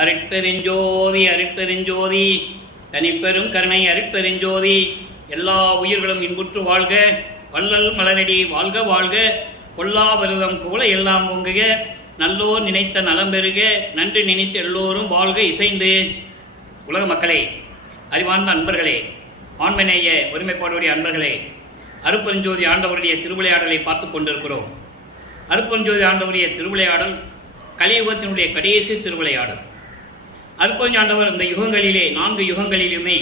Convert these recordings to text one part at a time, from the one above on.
அருட்பெருஞ்சோதி அருட்பெருஞ்சோதி தனிப்பெரும் கருணை அருட்பெருஞ்சோதி. எல்லா உயிர்களும் இன்புற்று வாழ்க, வள்ளல் மலரடி வாழ்க வாழ்க, கொல்லா விரதம் குவளை எல்லாம் பொங்குக, நல்லோர் நினைத்த நலம் பெறுக, நன்றி நினைத்து எல்லோரும் வாழ்க இசைந்து. உலக மக்களே, அறிவார்ந்த அன்பர்களே, ஆண்மநேய ஒருமைப்பாடுடைய அன்பர்களே, அருட்பெருஞ்சோதி ஆண்டவருடைய திருவிளையாடலை பார்த்து கொண்டிருக்கிறோம். அருட்பெருஞ்சோதி ஆண்டவருடைய திருவிளையாடல் கலியுகத்தினுடைய கடைசி திருவிளையாடல். அருட்பெருஞ்சோதி ஆண்டவர் இந்த யுகங்களிலே 4 யுகங்களிலுமே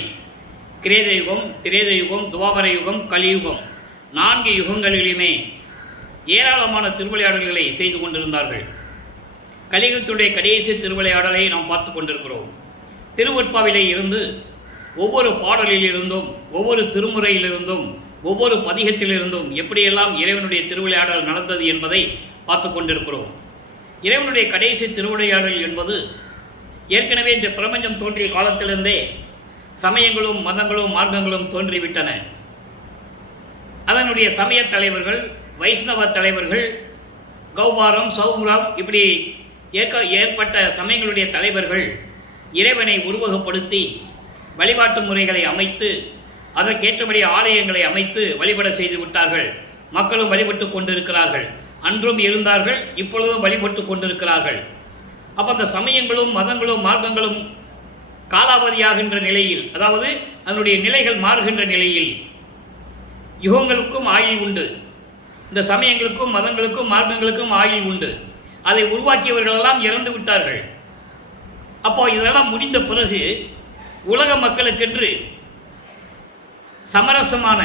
கிரேத யுகம், திரேத யுகம், துவாபர யுகம், கலியுகம் 4 யுகங்களிலுமே ஏராளமான திருவிளையாடல்களை செய்து கொண்டிருந்தார்கள். கலியுகத்துடைய கடைசி திருவிளையாடலை நாம் பார்த்து கொண்டிருக்கிறோம். திருவெட்பாவிலே இருந்து ஒவ்வொரு பாடலிலிருந்தும், ஒவ்வொரு திருமுறையிலிருந்தும், ஒவ்வொரு பதிகத்திலிருந்தும் எப்படியெல்லாம் இறைவனுடைய திருவிளையாடல் நடந்தது என்பதை பார்த்து கொண்டிருக்கிறோம். இறைவனுடைய கடைசி திருவிளையாடல் என்பது ஏற்கனவே இந்த பிரபஞ்சம் தோன்றிய காலத்திலிருந்தே சமயங்களும் மதங்களும் மார்க்கங்களும் தோன்றிவிட்டன. அதனுடைய சமய தலைவர்கள், வைஷ்ணவ தலைவர்கள், கௌபாரம், சௌரம் இப்படி ஏற்பட்ட சமயங்களுடைய தலைவர்கள் இறைவனை உருவகப்படுத்தி வழிபாட்டு முறைகளை அமைத்து அதற்கேற்றபடி ஆலயங்களை அமைத்து வழிபட செய்து விட்டார்கள். மக்களும் வழிபட்டு கொண்டிருக்கிறார்கள். அன்றும் இருந்தார்கள், இப்பொழுதும் வழிபட்டு கொண்டிருக்கிறார்கள். அப்போ அந்த சமயங்களும் மதங்களும் மார்க்கங்களும் காலாவதியாகின்ற நிலையில், அதாவது அதனுடைய நிலைகள் மாறுகின்ற நிலையில் யுகங்களுக்கும் ஆயுள் உண்டு. இந்த சமயங்களுக்கும் மதங்களுக்கும் மார்க்கங்களுக்கும் ஆயுள் உண்டு. அதை உருவாக்கியவர்களெல்லாம் இறந்து விட்டார்கள். அப்போ இதெல்லாம் முடிந்த பிறகு உலக மக்களுக்கென்று சமரசமான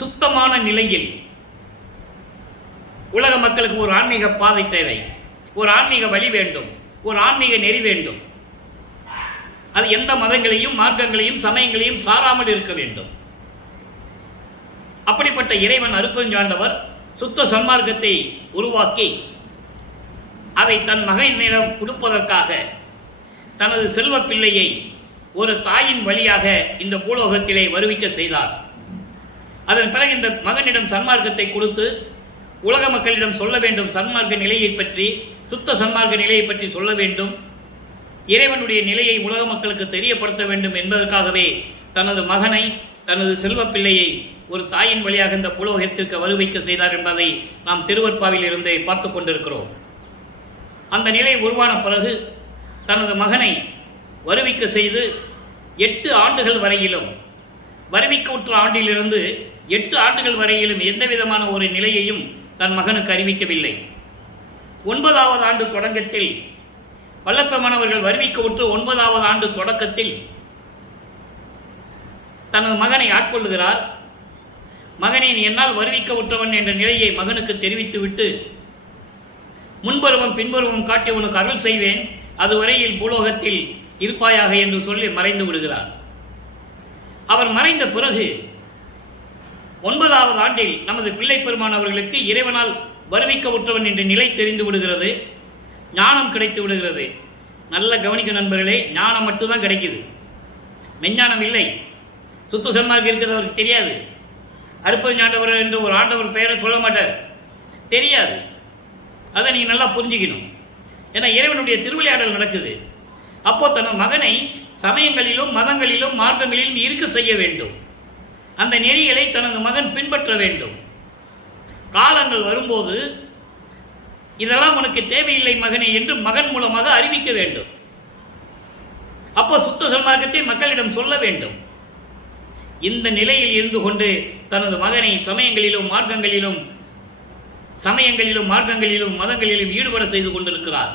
சுத்தமான நிலையில் உலக மக்களுக்கு ஒரு ஆன்மீக பாதை தேவை, ஒரு ஆன்மீக வழி வேண்டும், ஒரு ஆன்மீக நெறி வேண்டும். அது எந்த மதங்களையும் மார்க்கங்களையும் சமயங்களையும் சாராமல் இருக்க வேண்டும். அப்படிப்பட்ட இறைவன் அருட்பெருஞ்சாண்டவர் சுத்த சன்மார்க்கத்தை உருவாக்கி அதை தன் மகனிடம் கொடுப்பதற்காக தனது செல்வ பிள்ளையை ஒரு தாயின் வழியாக இந்த பூலோகத்திலே வருவிக்க செய்தார். அதன் பிறகு இந்த மகனிடம் சன்மார்க்கத்தை கொடுத்து உலக மக்களிடம் சொல்ல வேண்டும். சன்மார்க்க நிலையை பற்றி, சுத்த சன்மார்க்க நிலையை பற்றி சொல்ல வேண்டும். இறைவனுடைய நிலையை உலக மக்களுக்கு தெரியப்படுத்த வேண்டும் என்பதற்காகவே தனது மகனை, தனது செல்வ பிள்ளையை ஒரு தாயின் வழியாக இந்த பூலோகத்திற்கு வருவிக்க செய்தார் என்பதை நாம் திருவெட்பாவில் இருந்தே பார்த்து கொண்டிருக்கிறோம். அந்த நிலை உருவான பிறகு தனது மகனை வருவிக்க செய்து 8 ஆண்டுகள் வரையிலும், வருவிக்க ஆண்டிலிருந்து 8 ஆண்டுகள் வரையிலும் எந்த விதமான ஒரு நிலையையும் தன் மகனுக்கு அறிவிக்கவில்லை. 9வது ஆண்டு தொடக்கத்தில், வல்லப்பெருமானவர்கள் வருவிக்க 9வது ஆண்டு தொடக்கத்தில் தனது மகனை ஆட்கொள்ளுகிறார். மகனை நீ என்னால் வருவிக்க உற்றவன் என்ற நிலையை மகனுக்கு தெரிவித்துவிட்டு, முன்பருவம் பின்பருவம் காட்டி உனக்கு அருள் செய்வேன், அதுவரையில் பூலோகத்தில் இருப்பாயாக என்று சொல்லி மறைந்து விடுகிறார். அவர் மறைந்த பிறகு 9வது ஆண்டில் நமது பிள்ளை பெருமான் அவர்களுக்கு இறைவனால் வருவிக்க உற்றவன் என்ற நிலை தெரிந்து விடுகிறது. ஞானம் கிடைத்து விடுகிறது. நல்ல கவனிக்க நண்பர்களே, ஞானம் மட்டும்தான் கிடைக்குது, மெஞ்ஞானம் இல்லை. சுத்த சன்மார்க்கம் இருக்கிறது அவருக்கு தெரியாது. அருட்பெருஞ்சாண்டவர் என்று ஒரு ஆண்டவர் பெயரை சொல்ல மாட்டார், தெரியாது. அதை நீங்கள் நல்லா புரிஞ்சுக்கணும். ஏன்னா இறைவனுடைய திருவிளையாடல் நடக்குது. அப்போ தனது மகனை சமயங்களிலும் மதங்களிலும் மார்க்கங்களிலும் இருக்க செய்ய வேண்டும். அந்த நெறிகளை தனது மகன் பின்பற்ற வேண்டும். காலங்கள் வரும்போது இதெல்லாம் உனக்கு தேவையில்லை மகனே என்று மகன் மூலமாக அறிவிக்க வேண்டும். அப்போ சுத்த சன்மார்க்கத்தை மக்களிடம் சொல்ல வேண்டும். இந்த நிலையில் இருந்து கொண்டு தனது மகனை சமயங்களிலும் மார்க்கங்களிலும் மதங்களிலும் ஈடுபட செய்து கொண்டிருக்கிறார்.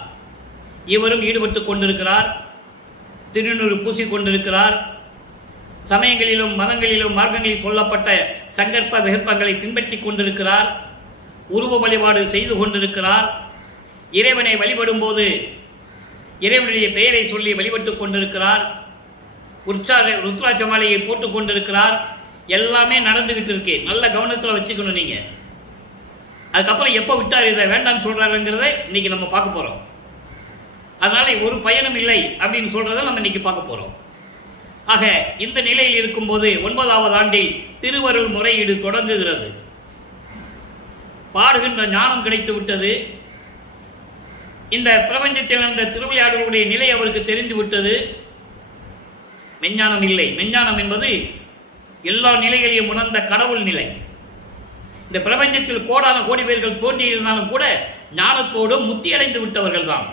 இவரும் ஈடுபட்டு கொண்டிருக்கிறார். திருநூறு பூசி கொண்டிருக்கிறார். சமயங்களிலும் மதங்களிலும் மார்க்கங்களில் சொல்லப்பட்ட சங்கற்ப விகற்பங்களை பின்பற்றி கொண்டிருக்கிறார். உருவ வழிபாடு செய்து கொண்டிருக்கிறார். இறைவனை வழிபடும் போது இறைவனுடைய பெயரை சொல்லி வழிபட்டு கொண்டிருக்கிறார். ருத்ராட்ச மாலையை போட்டுக் கொண்டிருக்கிறார். எல்லாமே நடந்துகிட்டு இருக்கு. நல்ல கவனத்தில் வச்சுக்கணும் நீங்க. அதுக்கப்புறம் எப்போ விட்டார், இதை வேண்டான்னு சொல்றாருங்கிறத இன்னைக்கு நம்ம பார்க்க போறோம். அதனால ஒரு பயனும் இல்லை அப்படின்னு சொல்றதை நம்ம இன்னைக்கு பார்க்க போறோம். ஆக இந்த நிலையில் இருக்கும்போது 9வது ஆண்டில் திருவருள் முறையீடு தொடங்குகிறது. பாடுகின்ற ஞானம் கிடைத்து விட்டது. இந்த பிரபஞ்சத்தில் நடந்த திருவிளையாடலுடைய நிலை அவருக்கு தெரிந்து விட்டது. மெஞ்ஞானம் இல்லை. மெஞ்ஞானம் என்பது எல்லா நிலைகளையும் உணர்ந்த கடவுள் நிலை. இந்த பிரபஞ்சத்தில் கோடான கோடி பேர்கள் தோன்றியிருந்தாலும் கூட ஞானத்தோடு முத்தியடைந்து விட்டவர்கள் தான்.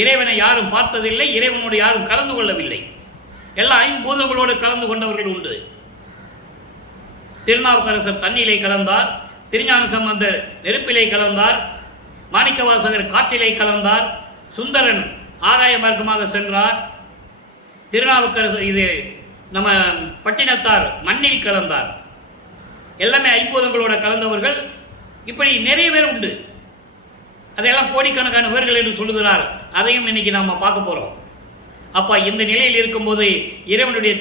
இறைவனை யாரும் பார்த்ததில்லை, இறைவனோடு யாரும் கலந்து கொள்ளவில்லை. எல்லா ஐம்பூதங்களோடு கலந்து கொண்டவர்கள் உண்டு. திருநாவுக்கரசர் தண்ணீரை கலந்தார், திருஞான சம்பந்தர் நெருப்பிலை கலந்தார், மாணிக்கவாசகர் காற்றிலை கலந்தார், சுந்தரன் ஆகாய மார்க்கமாக சென்றார், திருநாவுக்கரசர் இது நம்ம பட்டினத்தார் மண்ணில் கலந்தார். எல்லாமே ஐம்பூதங்களோட கலந்தவர்கள். இப்படி நிறைய பேர் உண்டு. அதையெல்லாம் கோடிக்கணக்கான பேர்கள் என்று சொல்லுகிறார். அதையும் இன்னைக்கு நாம பார்க்க போறோம். அப்பா இந்த நிலையில் இருக்கும்போது இறைவனுடைய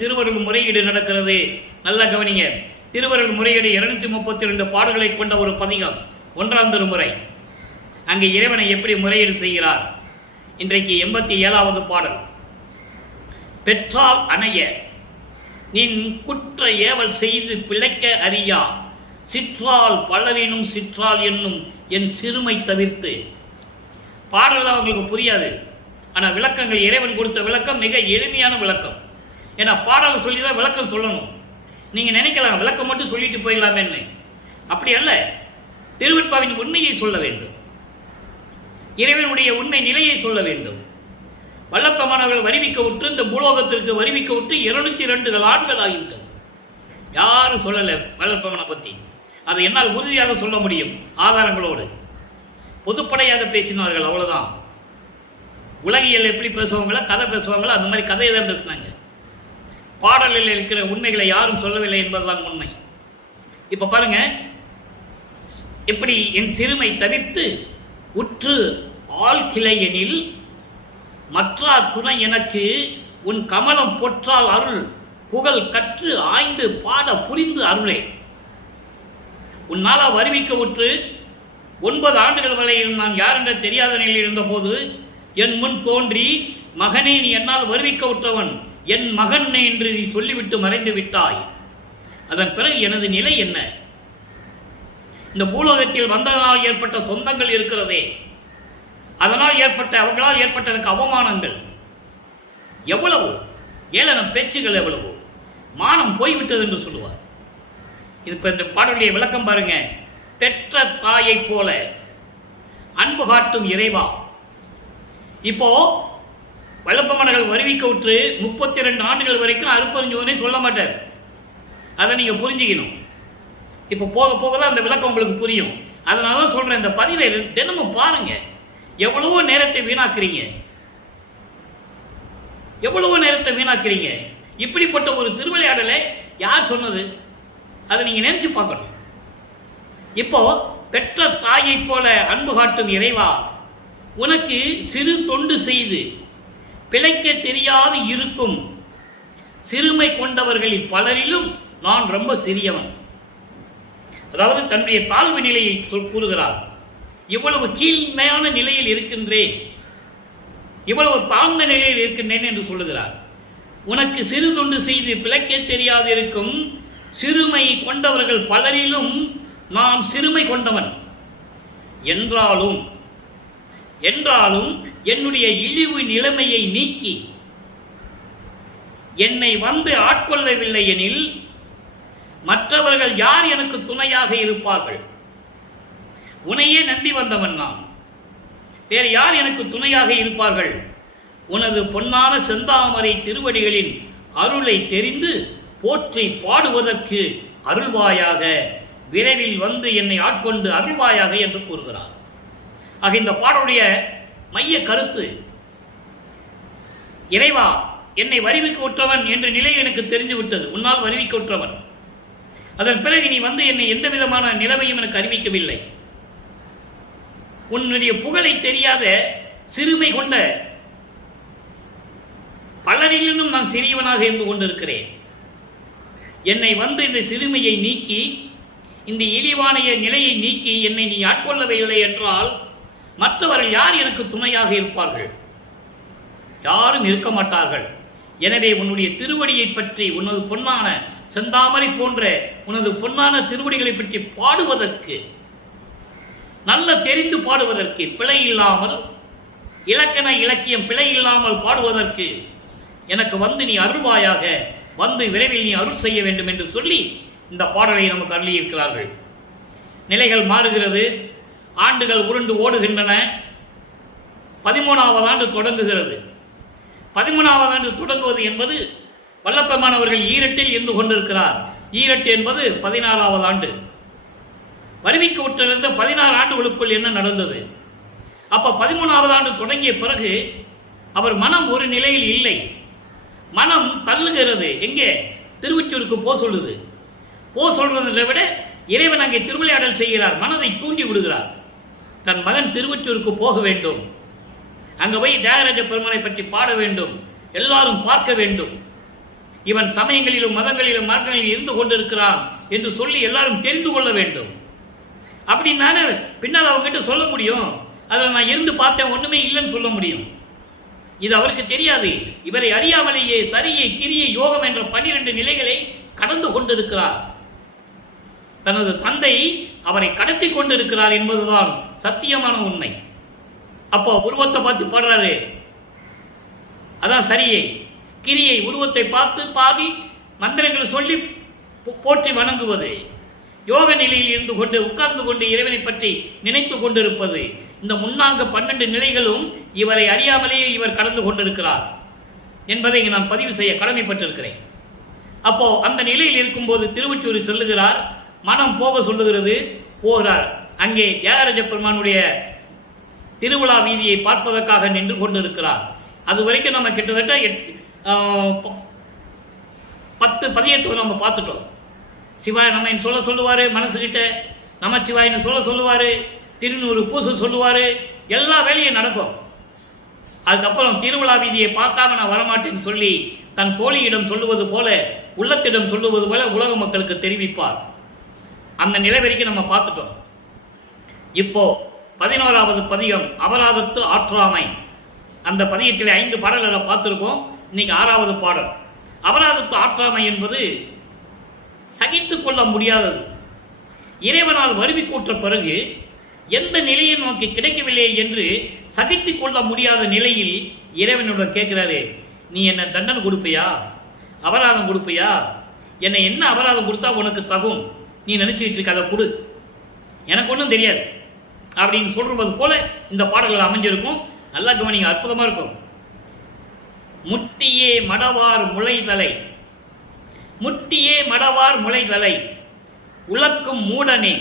திருவருள் முறையீடு நடக்கிறது. நல்லா கவனிங்க. திருவருள் முறையீடு 232 பாடல்களை கொண்ட ஒரு பதிகம், 1ஆம் திருமுறை. அங்கே இறைவனை எப்படி முறையீடு செய்கிறார்? இன்றைக்கு 87வது பாடல். பெற்றால் அணைய நின் குற்ற ஏவல் செய்து பிழைக்க அறியா சிற்றால் பலரினும் சிற்றால் என்னும் என் சிறுமை தவிர்த்து. பாடல் அவங்களுக்கு புரியாது. ஆனால் விளக்கங்கள், இறைவன் கொடுத்த விளக்கம் மிக எளிமையான விளக்கம். ஏன்னா பாடல் சொல்லி தான் விளக்கம் சொல்லணும். நீங்கள் நினைக்கலாம் விளக்கம் மட்டும் சொல்லிட்டு போயிடலாமேன்னு. அப்படி அல்ல. திருவெட்பாவின் உண்மையை சொல்ல வேண்டும். இறைவனுடைய உண்மை நிலையை சொல்ல வேண்டும். வல்லப்பமானவர்கள் வருவிக்க விட்டு இந்த பூலோகத்திற்கு வருவிக்க விட்டு 202 ஆண்டுகள் ஆகிவிட்டது. யாரும் சொல்லலை வல்லப்பமனை பற்றி. அதை என்னால் உறுதியாக சொல்ல முடியும் ஆதாரங்களோடு. பொதுப்படையாக பேசினார்கள், அவ்வளவுதான். உலகியல் எப்படி பேசுவாங்களோ, கதை பேசுவாங்களோ அந்த மாதிரி கதையை தான் பேசினாங்க. பாடலில் இருக்கிற உண்மைகளை யாரும் சொல்லவில்லை என்பதுதான் உண்மை. இப்ப பாருங்க, எப்படி என் சிறுமை தவிர்த்து உற்று ஆள் கிளையெனில் மற்றார் துணை எனக்கு உன் கமலம் பொற்றால் அருள் புகழ் கற்று ஆய்ந்து பாட புரிந்து அருளே. உன்னால வருவிக்க உற்று 9 ஆண்டுகள் வரையில் நான் யார் என்ற தெரியாத நிலையில் இருந்த போது என் முன் தோன்றி, மகனே நீ என்னால் வருவிக்க உற்றவன், என் மகன் என்று நீ சொல்லிவிட்டு மறைந்து விட்டாய். அதன் பிறகு எனது நிலை என்ன? இந்த பூலோகத்தில் வந்ததனால் ஏற்பட்ட சொந்தங்கள் இருக்கிறதே, அதனால் ஏற்பட்ட அவர்களால் ஏற்பட்ட எனக்கு அவமானங்கள் எவ்வளவு, ஏளன பேச்சுகள் எவ்வளவு, மானம் போய்விட்டது என்று சொல்லுவார். இது இப்ப இந்த பாடலுடைய விளக்கம் பாருங்க. பெற்ற தாயை போல அன்பு காட்டும் இறைவா. இப்போ வல்லப்பமனர்கள் வருவிக்க விட்டு 32 ஆண்டுகள் வரைக்கும் அருப்பறிஞ்சோனே சொல்ல மாட்டார். அதை நீங்க புரிஞ்சுக்கணும். இப்போ போக போக தான் அந்த விளக்கம் உங்களுக்கு புரியும். அதனால தான் சொல்றேன், இந்த பதிவை தினமும் பாருங்க. எவ்வளவோ நேரத்தை வீணாக்குறீங்க, எவ்வளவோ நேரத்தை வீணாக்குறீங்க. இப்படிப்பட்ட ஒரு திருவிளையாடலை யார் சொன்னது? அதை நீங்க நினைச்சு பார்க்கணும். இப்போ பெற்ற தாயை போல அன்பு காட்டும் இறைவா, உனக்கு சிறு தொண்டு செய்து பிழைக்க தெரியாது இருக்கும் சிறுமை கொண்டவர்களில் பலரிலும் நான் ரொம்ப சிறியவன். அதாவது தன்னுடைய தாழ்வு நிலையை கூறுகிறார். இவ்வளவு கீழ்மையான நிலையில் இருக்கின்றேன், இவ்வளவு தாழ்ந்த நிலையில் இருக்கின்றேன் என்று சொல்லுகிறார். உனக்கு சிறு தொண்டு செய்து பிழைக்க தெரியாது இருக்கும் சிறுமை கொண்டவர்கள் பலரிலும் நான் சிறுமை கொண்டவன். என்றாலும் என்னுடைய இழிவு நிலைமையை நீக்கி என்னை வந்து ஆட்கொள்ளவில்லை எனில் மற்றவர்கள் யார் எனக்கு துணையாக இருப்பார்கள்? உன்னையே நம்பி வந்தவன் நான், வேறு யார் எனக்கு துணையாக இருப்பார்கள்? உனது பொன்னான செந்தாமரை திருவடிகளின் அருளை தெரிந்து போற்றி பாடுவதற்கு அருள்வாயாக, விரைவில் வந்து என்னை ஆட்கொண்டு அருள்வாயாக என்று கூறுகிறார். ஆக இந்த பாடலுடைய மைய கருத்து, இறைவா என்னை வருவிக்க உற்றவன் என்ற நிலை எனக்கு தெரிஞ்சு விட்டது, உன்னால் வருவிக்க உற்றவன். அதன் பிறகு நீ வந்து என்னை எந்த விதமான நிலைமையும் எனக்கு அறிவிக்கவில்லை. உன்னுடைய புகழை தெரியாத சிறுமை கொண்ட பலரிலும் நான் சிறியவனாக இருந்து கொண்டிருக்கிறேன். என்னை வந்து இந்த சிறுமையை நீக்கி, இந்த இழிவான நிலையை நீக்கி என்னை நீ ஆட்கொள்ளவில்லை என்றால் மற்றவர்கள் யார் எனக்கு துணையாக இருப்பார்கள்? யாரும் இருக்க மாட்டார்கள். எனவே உன்னுடைய திருவடியை பற்றி, உனது பொன்னான செந்தாமரை போன்ற உனது பொன்னான திருவடிகளை பற்றி பாடுவதற்கு நல்ல தெரிந்து பாடுவதற்கு, பிழை இல்லாமல், இலக்கண இலக்கியம் பிழை இல்லாமல் பாடுவதற்கு எனக்கு வந்து நீ அருள்வாயாக, வந்து விரைவில் நீ அருள் செய்ய வேண்டும் என்று சொல்லி இந்த பாடலை நமக்கு அருளியிருக்கிறார்கள். நிலைகள் மாறுகிறது, ஆண்டுகள் உருண்டு ஓடுகின்றன. 13வது ஆண்டு தொடங்குகிறது. 13வது ஆண்டு தொடங்குவது என்பது வல்லப்பெருமான் அவர்கள் ஈரட்டில் இருந்து கொண்டிருக்கிறார். ஈரட்டு என்பது 16வது ஆண்டு. வருவிக்கு விட்டிருந்த 16 ஆண்டுகளுக்குள் என்ன நடந்தது? அப்ப 13வது ஆண்டு தொடங்கிய பிறகு அவர் மனம் ஒரு நிலையில் இல்லை. மனம் தள்ளுகிறது. எங்கே? திருவொற்றியூருக்கு போ சொல்லுது. போ சொல்றதை விட இறைவன் அங்கே திருவிளையாடல் செய்கிறார், மனதை தூண்டி விடுகிறார். தன் மகன் திருவொற்றியூருக்கு போக வேண்டும், அங்க போய் தியாகராஜ பெருமானை பற்றி பாட வேண்டும், எல்லாரும் பார்க்க வேண்டும், இவன் சமயங்களிலும் மதங்களிலும் மார்க்கங்களிலும் இருந்து கொண்டிருக்கிறான் என்று சொல்லி எல்லாரும் தெரிந்து கொள்ள வேண்டும். அப்படின்னானே பின்னால் அவங்ககிட்ட சொல்ல முடியும். அதில் நான் இருந்து பார்த்தேன், ஒண்ணுமே இல்லைன்னு சொல்ல முடியும். இது அவருக்கு தெரியாது. இவரை அறியாமலேயே சரியை கிரியை யோகம் என்ற 12 நிலைகளை கடந்து கொண்டிருக்கிறார். தனது தந்தை அவரை கடத்தி கொண்டிருக்கிறார் என்பதுதான் சத்தியமான உண்மை. அப்போ உருவத்தை பார்த்து பாடுறாரு, அதான் சரியை கிரியை. உருவத்தை பார்த்து பாடி மந்திரங்கள் சொல்லி போற்றி வணங்குவது, யோக நிலையில் இருந்து கொண்டு உட்கார்ந்து கொண்டு இறைவனை பற்றி நினைத்து கொண்டிருப்பது. இந்த முன்னாங்க 12 நிலைகளும் இவரை அறியாமலேயே இவர் கடந்து கொண்டிருக்கிறார் என்பதை இங்கு நான் பதிவு செய்ய கடமைப்பட்டிருக்கிறேன். அப்போ அந்த நிலையில் இருக்கும்போது திருவொற்றியூர் செல்லுகிறார், மனம் போக சொல்லுகிறது, போகிறார். அங்கே தியாகராஜ பெருமானுடைய திருவிழா வீதியை பார்ப்பதற்காக நின்று கொண்டிருக்கிறார். அது வரைக்கும் நம்ம கிட்டத்தட்ட 10 பதியத்தை நம்ம பார்த்துட்டோம். சிவாய் நம்ம சொல்ல சொல்லுவாரு, மனசுகிட்ட நமச்சிவாயின்னு சொல்ல சொல்லுவாரு, திருநூறு பூசு சொல்லுவாரு, எல்லா வேலையும் நடக்கும். அதுக்கப்புறம் திருவிழா வீதியை பார்க்காம நான் வரமாட்டேன்னு சொல்லி தன் தோழியிடம் சொல்லுவது போல, உள்ளத்திடம் சொல்லுவது போல உலக மக்களுக்கு தெரிவிப்பார். அந்த நிலை வரைக்கும் நம்ம பார்த்துட்டோம். இப்போ 11வது பதிகம் அபராதத்து ஆற்றாமை. அந்த பதியத்தில் 5 பாடல்களை பார்த்துருக்கோம். இன்னைக்கு 6வது பாடல். அபராதத்து ஆற்றாமை என்பது சகித்துக் கொள்ள முடியாதது. இறைவனால் வருவி கூற்ற பிறகு எந்த நிலையை நோக்கி கிடைக்கவில்லை என்று சகித்துக் கொள்ள முடியாத நிலையில் இறைவனோட கேட்கிறாரு, நீ என்ன தண்டனை கொடுப்பியா, அபராதம் கொடுப்பியா, என்னை என்ன அபராதம் கொடுத்தா உனக்கு தகும், நீ நினைச்சுட்டு இருக்க, அதை கொடு, எனக்கு ஒன்றும் தெரியாது அப்படின்னு சொல்றது போல இந்த பாடல்கள் அமைஞ்சிருக்கும். நல்லா கவனிங்க, அற்புதமா இருக்கும். முட்டியே மடவார் முளைதலை, முட்டியே மடவார் முளைதலை, உலக்கும் மூடனே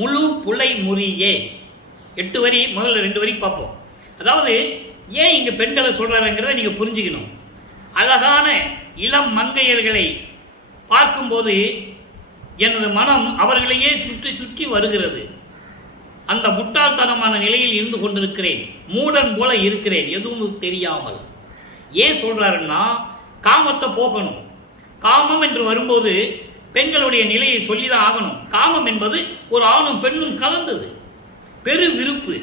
முழு புலை முறியே. 8 வரி, முதல்ல 2 வரி பார்ப்போம். அதாவது ஏன் இங்க பெண்களை சொல்றாங்கிறத நீங்க புரிஞ்சுக்கணும். அழகான இளம் மங்கையர்களை பார்க்கும்போது எனது மனம் அவர்களையே சுற்றி சுற்றி வருகிறது. அந்த முட்டாள்தனமான நிலையில் இருந்து கொண்டிருக்கிறேன், மூடன் போல இருக்கிறேன், எதுவும் தெரியாமல். ஏன் சொல்றாருன்னா, காமத்தை போக்கணும். காமம் என்று வரும்போது பெண்களுடைய நிலையை சொல்லிதான் ஆகணும். காமம் என்பது ஒரு ஆணும் பெண்ணும் கலந்தது, பெரு விருப்பு.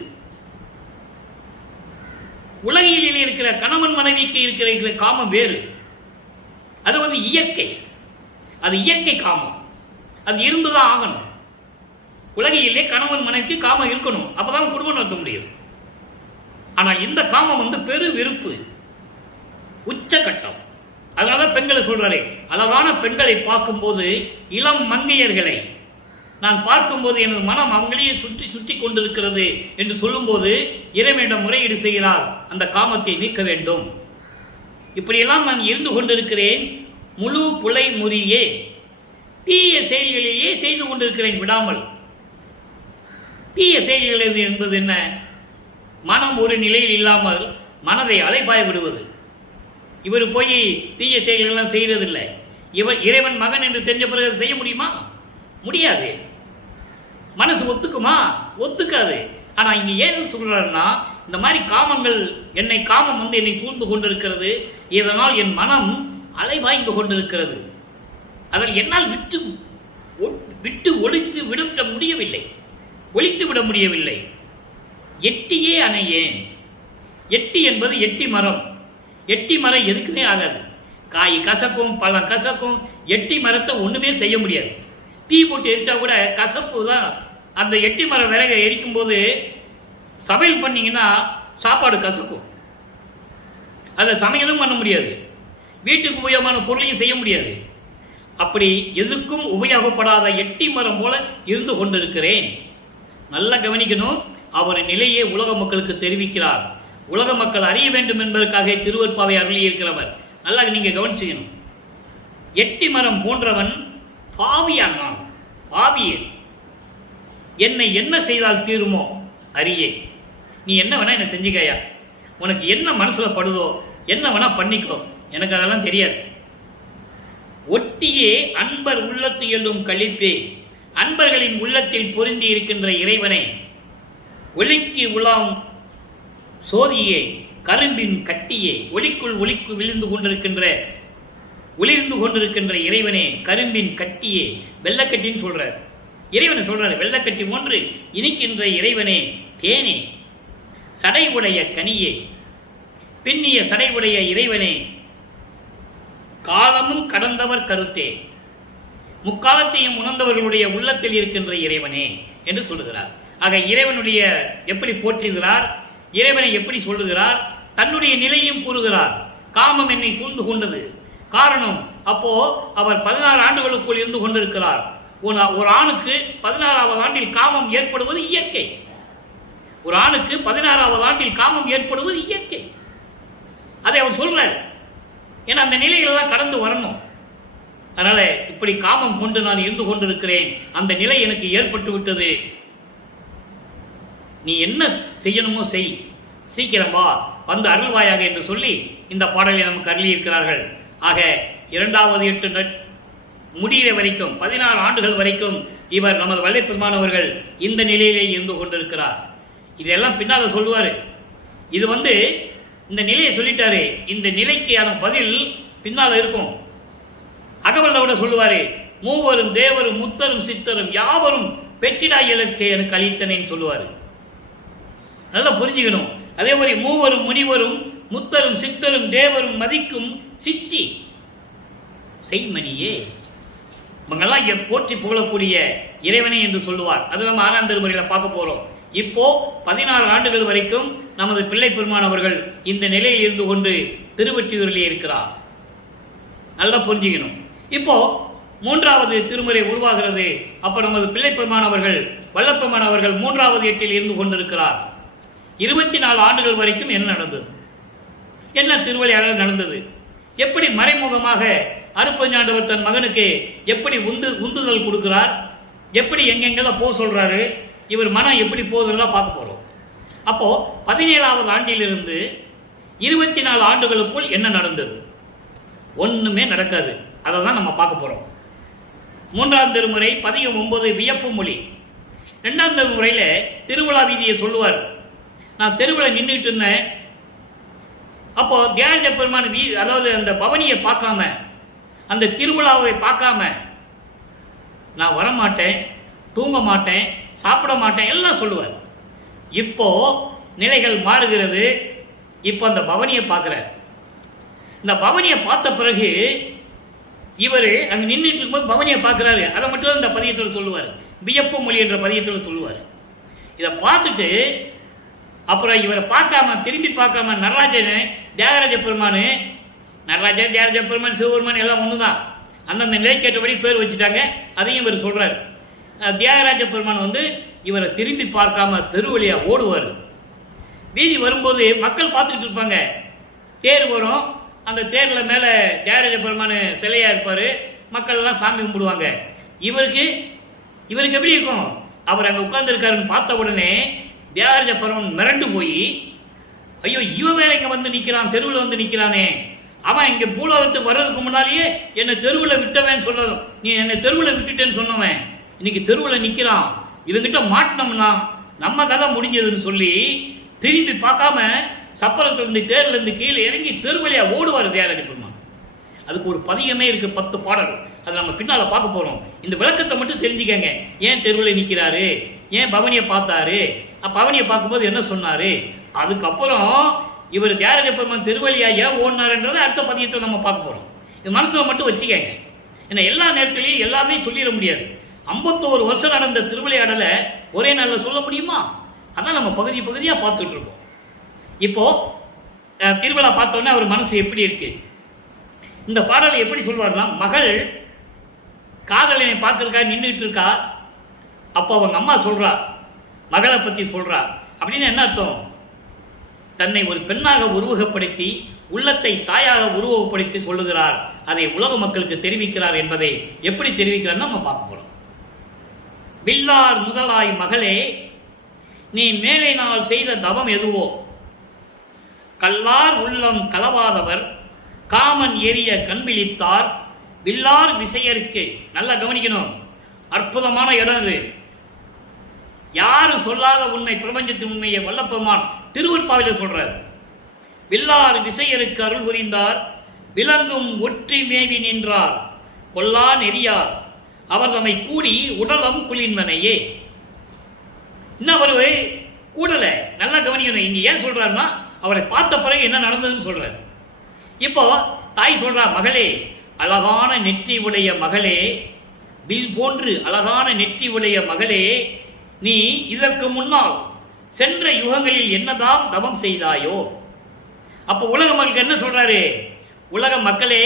உலகில் இருக்கிற கணவன் மனைவிக்கு இருக்கிற காமம் வேறு. அது இயற்கை, அது இயற்கை காமம், அது இருந்துதான் ஆகணும். உலகிலே கணவன் மனைவிக்கு காமம் இருக்கணும், அப்பதான் குடும்பம் நடத்த முடியும். ஆனால் இந்த காமம் பெரு விருப்பு, உச்சகட்டம். அதனாலதான் பெண்களை சொல்றாரு, அழகான பெண்களை பார்க்கும்போது, இளம் மங்கையர்களை நான் பார்க்கும்போது எனது மனம் அவங்களையே சுற்றி சுற்றி கொண்டிருக்கிறது என்று சொல்லும்போது இறைவனிடம் முறையீடு செய்கிறார், அந்த காமத்தை நீக்க வேண்டும். இப்படியெல்லாம் நான் இருந்து கொண்டிருக்கிறேன், முழு புலை முறியே, தீய செயல்களையே செய்து கொண்டிருக்கிறேன் விடாமல். தீய செயல்கள் என்பது என்ன? மனம் ஒரு நிலையில் இல்லாமல் மனதை அலைபாய விடுவது. இவர் போய் தீய செயல்கள்லாம் செய்யறதில்லை. இறைவன் மகன் என்று தெரிஞ்ச பிறகு செய்ய முடியுமா? முடியாது. மனசு ஒத்துக்குமா? ஒத்துக்காது. ஆனா இங்க ஏன் சொல்றாருன்னா, இந்த மாதிரி காமங்கள், காமம் என்னை சூழ்ந்து கொண்டிருக்கிறது, இதனால் என் மனம் அலைவாய்ந்து கொண்டிருக்கிறது. அதில் என்னால் விட்டு ஒழித்து விட முடியவில்லை, ஒழித்து விட முடியவில்லை. எட்டியே அணையேன். எட்டி என்பது எட்டி மரம். எட்டி மரம் எதுக்குமே ஆகாது. காய் கசக்கும், பழம் கசக்கும். எட்டி மரத்தை ஒண்ணுமே செய்ய முடியாது. தீ போட்டு எரிச்சா கூட கசப்பு தான் அந்த எட்டி மர விறகை எரிக்கும்போது சமையல் பண்ணிங்கன்னா சாப்பாடு கசக்கும், அதை சமையலும் பண்ண முடியாது, வீட்டுக்கு உபயோகமான பொருளையும் செய்ய முடியாது. அப்படி எதுக்கும் உபயோகப்படாத எட்டி மரம் போல இருந்து கொண்டிருக்கிறேன். நல்லா கவனிக்கணும். அவர் நிலையை உலக மக்களுக்கு தெரிவிக்கிறார். உலக மக்கள் அறிய வேண்டும் என்பதற்காக திருவருட்பாவை அருளியிருக்கிறவர். நல்லா நீங்க கவனிச்சுக்கணும். எட்டி மரம் போன்றவன் பாவியான், நான் பாவியேன், என்னை என்ன செய்தால் தீருமோ அறியே. நீ என்ன வேணா என்ன செஞ்சுக்கையா, உனக்கு என்ன மனசுல படுதோ என்ன வேணா பண்ணிக்கோ, எனக்கு அதெல்லாம் தெரியாது. ஒட்டியே அன்பர் உள்ளத்து எழும் கழிப்பே, அன்பர்களின் உள்ளத்தில் பொருந்தி இருக்கின்ற இறைவனை, ஒளிக்கு உலாம் சோதியே, கரும்பின் கட்டியே, ஒளிக்குள் ஒளிக்கு விழுந்து கொண்டிருக்கின்ற இறைவனே, கரும்பின் கட்டியே, வெள்ளக்கட்டின்னு சொல்றார். இறைவனை சொல்றாரு, வெள்ளக்கட்டி ஒன்று இனிக்கின்ற இறைவனே, தேனே, சடை உடைய கனியே, பின்னிய சடை உடைய இறைவனே, காலமும் கடந்தவர் கருத்தே, முக்காலத்தையும் உணர்ந்தவர்களுடைய உள்ளத்தில் இருக்கின்ற இறைவனே என்று சொல்லுகிறார். ஆக இறைவனுடைய எப்படி போற்றுகிறார், இறைவனை எப்படி சொல்லுகிறார், தன்னுடைய நிலையும் கூறுகிறார். காமம் என்னை சூழ்ந்து கொண்டது, காரணம் அப்போ அவர் 16 ஆண்டுகளுக்குள் இருந்து கொண்டிருக்கிறார். ஒரு ஆணுக்கு 16வது ஆண்டில் காமம் ஏற்படுவது இயற்கை. ஒரு ஆணுக்கு 16வது ஆண்டில் காமம் ஏற்படுவது இயற்கை. அதை அவர் சொல்றார். ஏன்னா அந்த நிலைகளெல்லாம் கடந்து வரணும். அதனால இப்படி காமம் கொண்டு நான் இருந்து கொண்டிருக்கிறேன், அந்த நிலை எனக்கு ஏற்பட்டு விட்டது. நீ என்ன செய்யணுமோ செய், சீக்கிரம் வா, வந்து அருள்வாயாக என்று சொல்லி இந்த பாடலை நமக்கு அருளியிருக்கிறார்கள். ஆக 2வது 8 முடிகிற வரைக்கும் 16 ஆண்டுகள் வரைக்கும் இவர் நமது வல்லைப்பெருமானவர்கள் இந்த நிலையிலே இருந்து கொண்டிருக்கிறார். இதெல்லாம் பின்னால் சொல்லுவார். இது இந்த நிலையை சொல்லிட்டாரு, இந்த நிலைக்கான பதில் பின்னால் இருக்கும். அகவல்லோட சொல்லுவாரு, மூவரும் தேவரும் முத்தரும் சித்தரும் யாவரும் பெற்றிடாயலுக்கு எனக்கு அளித்தனேன்னு சொல்லுவாரு. நல்லா புரிஞ்சுக்கணும். அதே மாதிரி மூவரும் முனிவரும் முத்தரும் சித்தரும் தேவரும் மதிக்கும் சித்தி செய்மணியே, இவங்கெல்லாம் போற்றி புகழக்கூடிய இறைவனை என்று சொல்லுவார். அது நம்ம 6ஆம் திருமுறையில் பார்க்க போறோம். இப்போ 16 ஆண்டுகள் வரைக்கும் நமது பிள்ளை பெருமான் அவர்கள் இந்த நிலையில் இருந்து கொண்டு திருவெற்றியூரிலே இருக்கிறார். நல்லா புரிஞ்சுக்கணும். இப்போ 3வது திருமுறை உருவாகிறது. அப்ப நமது பிள்ளை பெருமான் அவர்கள் வல்லப்பெருமான் அவர்கள் 3வது 8 இருந்து கொண்டிருக்கிறார். 24 ஆண்டுகள் வரைக்கும் என்ன நடந்தது, என்ன திருவிளையாடல் நடந்தது, எப்படி மறைமுகமாக அருப்பஞ்சாண்டவர் தன் மகனுக்கு எப்படி உந்துதல் கொடுக்கிறார், எப்படி எங்கெங்கெல்லாம் போக சொல்றாரு, இவர் மனம் எப்படி போகுதெல்லாம் பார்க்க போறோம். அப்போ 17வது ஆண்டிலிருந்து 24 ஆண்டுகளுக்குள் என்ன நடந்தது, ஒண்ணுமே நடக்காது. அதை தான் நம்ம பார்க்க போறோம். 3ஆம் திருமுறை பதிகம் 9 வியப்பு மொழி. 2ஆம் திருமுறையில திருவிழா வீதியை சொல்லுவார். நான் தெருவில் நின்றுட்டு இருந்தேன். அப்போ தியான பெருமான் அதாவது அந்த பவனியை பார்க்காம, அந்த திருவிழாவை பார்க்காம நான் வரமாட்டேன், தூங்க மாட்டேன், சாப்பிட மாட்டேன் எல்லாம் சொல்லுவார். இப்போ நிலைகள் மாறுகிறது. இப்போ அந்த பவனியை பார்க்கிறார். இந்த பவனியை பார்த்த பிறகு இவர் அங்கே நின்றுட்டு இருக்கும்போது பவனியை பார்க்கிறாரு. அதை மட்டும் தான் இந்த பதியத்தில் சொல்லுவார். வியப்பு மொழி என்ற பதியத்தில் சொல்லுவார். இதை பார்த்துட்டு அப்புறம் இவரை பார்க்காம, திரும்பி பார்க்காம, நடராஜன் தியாகராஜ பெருமான், நடராஜன் தியாகராஜ பெருமான் சிவபெருமான் எல்லாம் ஒன்று தான், அந்தந்த நிலைக்கேற்றபடி பேர் வச்சுட்டாங்க. அதையும் இவர் சொல்றாரு. தியாகராஜ பெருமான் இவரை திரும்பி பார்க்காம தெருவழியா ஓடுவார். வீதி வரும்போது மக்கள் பார்த்துக்கிட்டு இருப்பாங்க. தேர் வரும், அந்த தேரில் மேலே தியாகராஜ பெருமான் சிலையா இருப்பார். மக்கள் எல்லாம் சாமி கும்பிடுவாங்க. இவருக்கு எப்படி இருக்கும், அவர் அங்கே உட்கார்ந்துருக்காருன்னு பார்த்த உடனே தியாகராஜ பெருமான் மிரண்டு போய், ஐயோ இவன் வேற இங்கே வந்து நிற்கிறான், தெருவில் நிற்கிறானே, அவன் இங்கே பூலோகத்துக்கு வர்றதுக்கு முன்னாலேயே என்னை தெருவில் விட்டவன் சொல்ல, நீ என்னை தெருவில் விட்டுட்டேன்னு சொன்னவன் இன்னைக்கு தெருவில் நிற்கிறான், இவங்கிட்ட மாட்டினோம்னா நம்ம கதை முடிஞ்சதுன்னு சொல்லி திரும்பி பார்க்காம சப்பரத்திலிருந்து தேர்லேருந்து கீழே இறங்கி தெருவழியா ஓடுவார் தியாகராஜ பெருமான். அதுக்கு ஒரு பதியமே இருக்கு, 10 பாடல். அதை நம்ம பின்னால் பார்க்க போறோம். இந்த விளக்கத்தை மட்டும் தெரிஞ்சுக்கங்க. ஏன் தெருவில் நிற்கிறாரு, ஏன் பவனியை பார்த்தாரு, பவனியை பார்க்கும்போது என்ன சொன்னாரு, அதுக்கப்புறம் இவர் தியாகராஜ பெருமான் திருவழியா ஏன் ஓடினாருன்றதை அடுத்த பதியத்தை நம்ம பார்க்க போறோம். இது மனசுல மட்டும் வச்சுக்கங்க. ஏன்னா எல்லா நேரத்திலையும் எல்லாமே சொல்லிட முடியாது. 51 வருஷம் நடந்த திருவிளையாடலை ஒரே நாளில் சொல்ல முடியுமா? அதான் நம்ம பகுதி பகுதியாக பார்த்துட்டு இருக்கோம். இப்போ திருவிழா பார்த்தோன்னே அவர் மனசு எப்படி இருக்கு? இந்த பாடலை எப்படி சொல்வார்னா, மகள் காதலனை பார்க்கறதுக்காக நின்றுட்டு இருக்கா. அப்போ அவங்க அம்மா சொல்றா, மகளை பற்றி சொல்றா. அப்படின்னு என்ன அர்த்தம்? தன்னை ஒரு பெண்ணாக உருவகப்படுத்தி உள்ளத்தை தாயாக உருவகப்படுத்தி சொல்லுகிறார். அதை உலக மக்களுக்கு தெரிவிக்கிறார். என்பதை எப்படி தெரிவிக்கிறார் நம்ம பார்க்க போறோம். வில்லார் முதலாய் மகளே, நீ மேலே நாள் செய்த தவம் எதுவோ? கல்லார் உள்ளம் களவாதவர் காமன் எரிய கண்பிழித்தார் வில்லார் விசையருக்கு. நல்லா கவனிக்கணும், அற்புதமான இடம் இது. யாரும் சொல்லாத உண்மை, பிரபஞ்சத்தின் உண்மையை வல்லப்பெருமான் திருவருட்பாவில சொல்றார். வில்லார் விசையருக்கு அருள் புரிந்தார், விலங்கும் ஒற்றி மேவி நின்றார், கொல்லா நெறியார் அவர் தம்மை கூடி உடலம் குளிர்வனையே. இன்னும் அவரு கூடல. நல்லா கவனிக்கணும். இங்க ஏன் சொல்றாருன்னா, அவரை பார்த்த பிறகு என்ன நடந்ததுன்னு சொல்றார். இப்போ தாய் சொல்றா, மகளே, அழகான நெற்றி உடைய மகளே, வில் போன்று அழகான நெற்றி உடைய மகளே, நீ இதற்கு முன்னால் சென்ற யுகங்களில் என்னதான் தவம் செய்தாயோ? அப்போ உலக மக்களுக்கு என்ன சொல்றாரு? உலக மக்களே,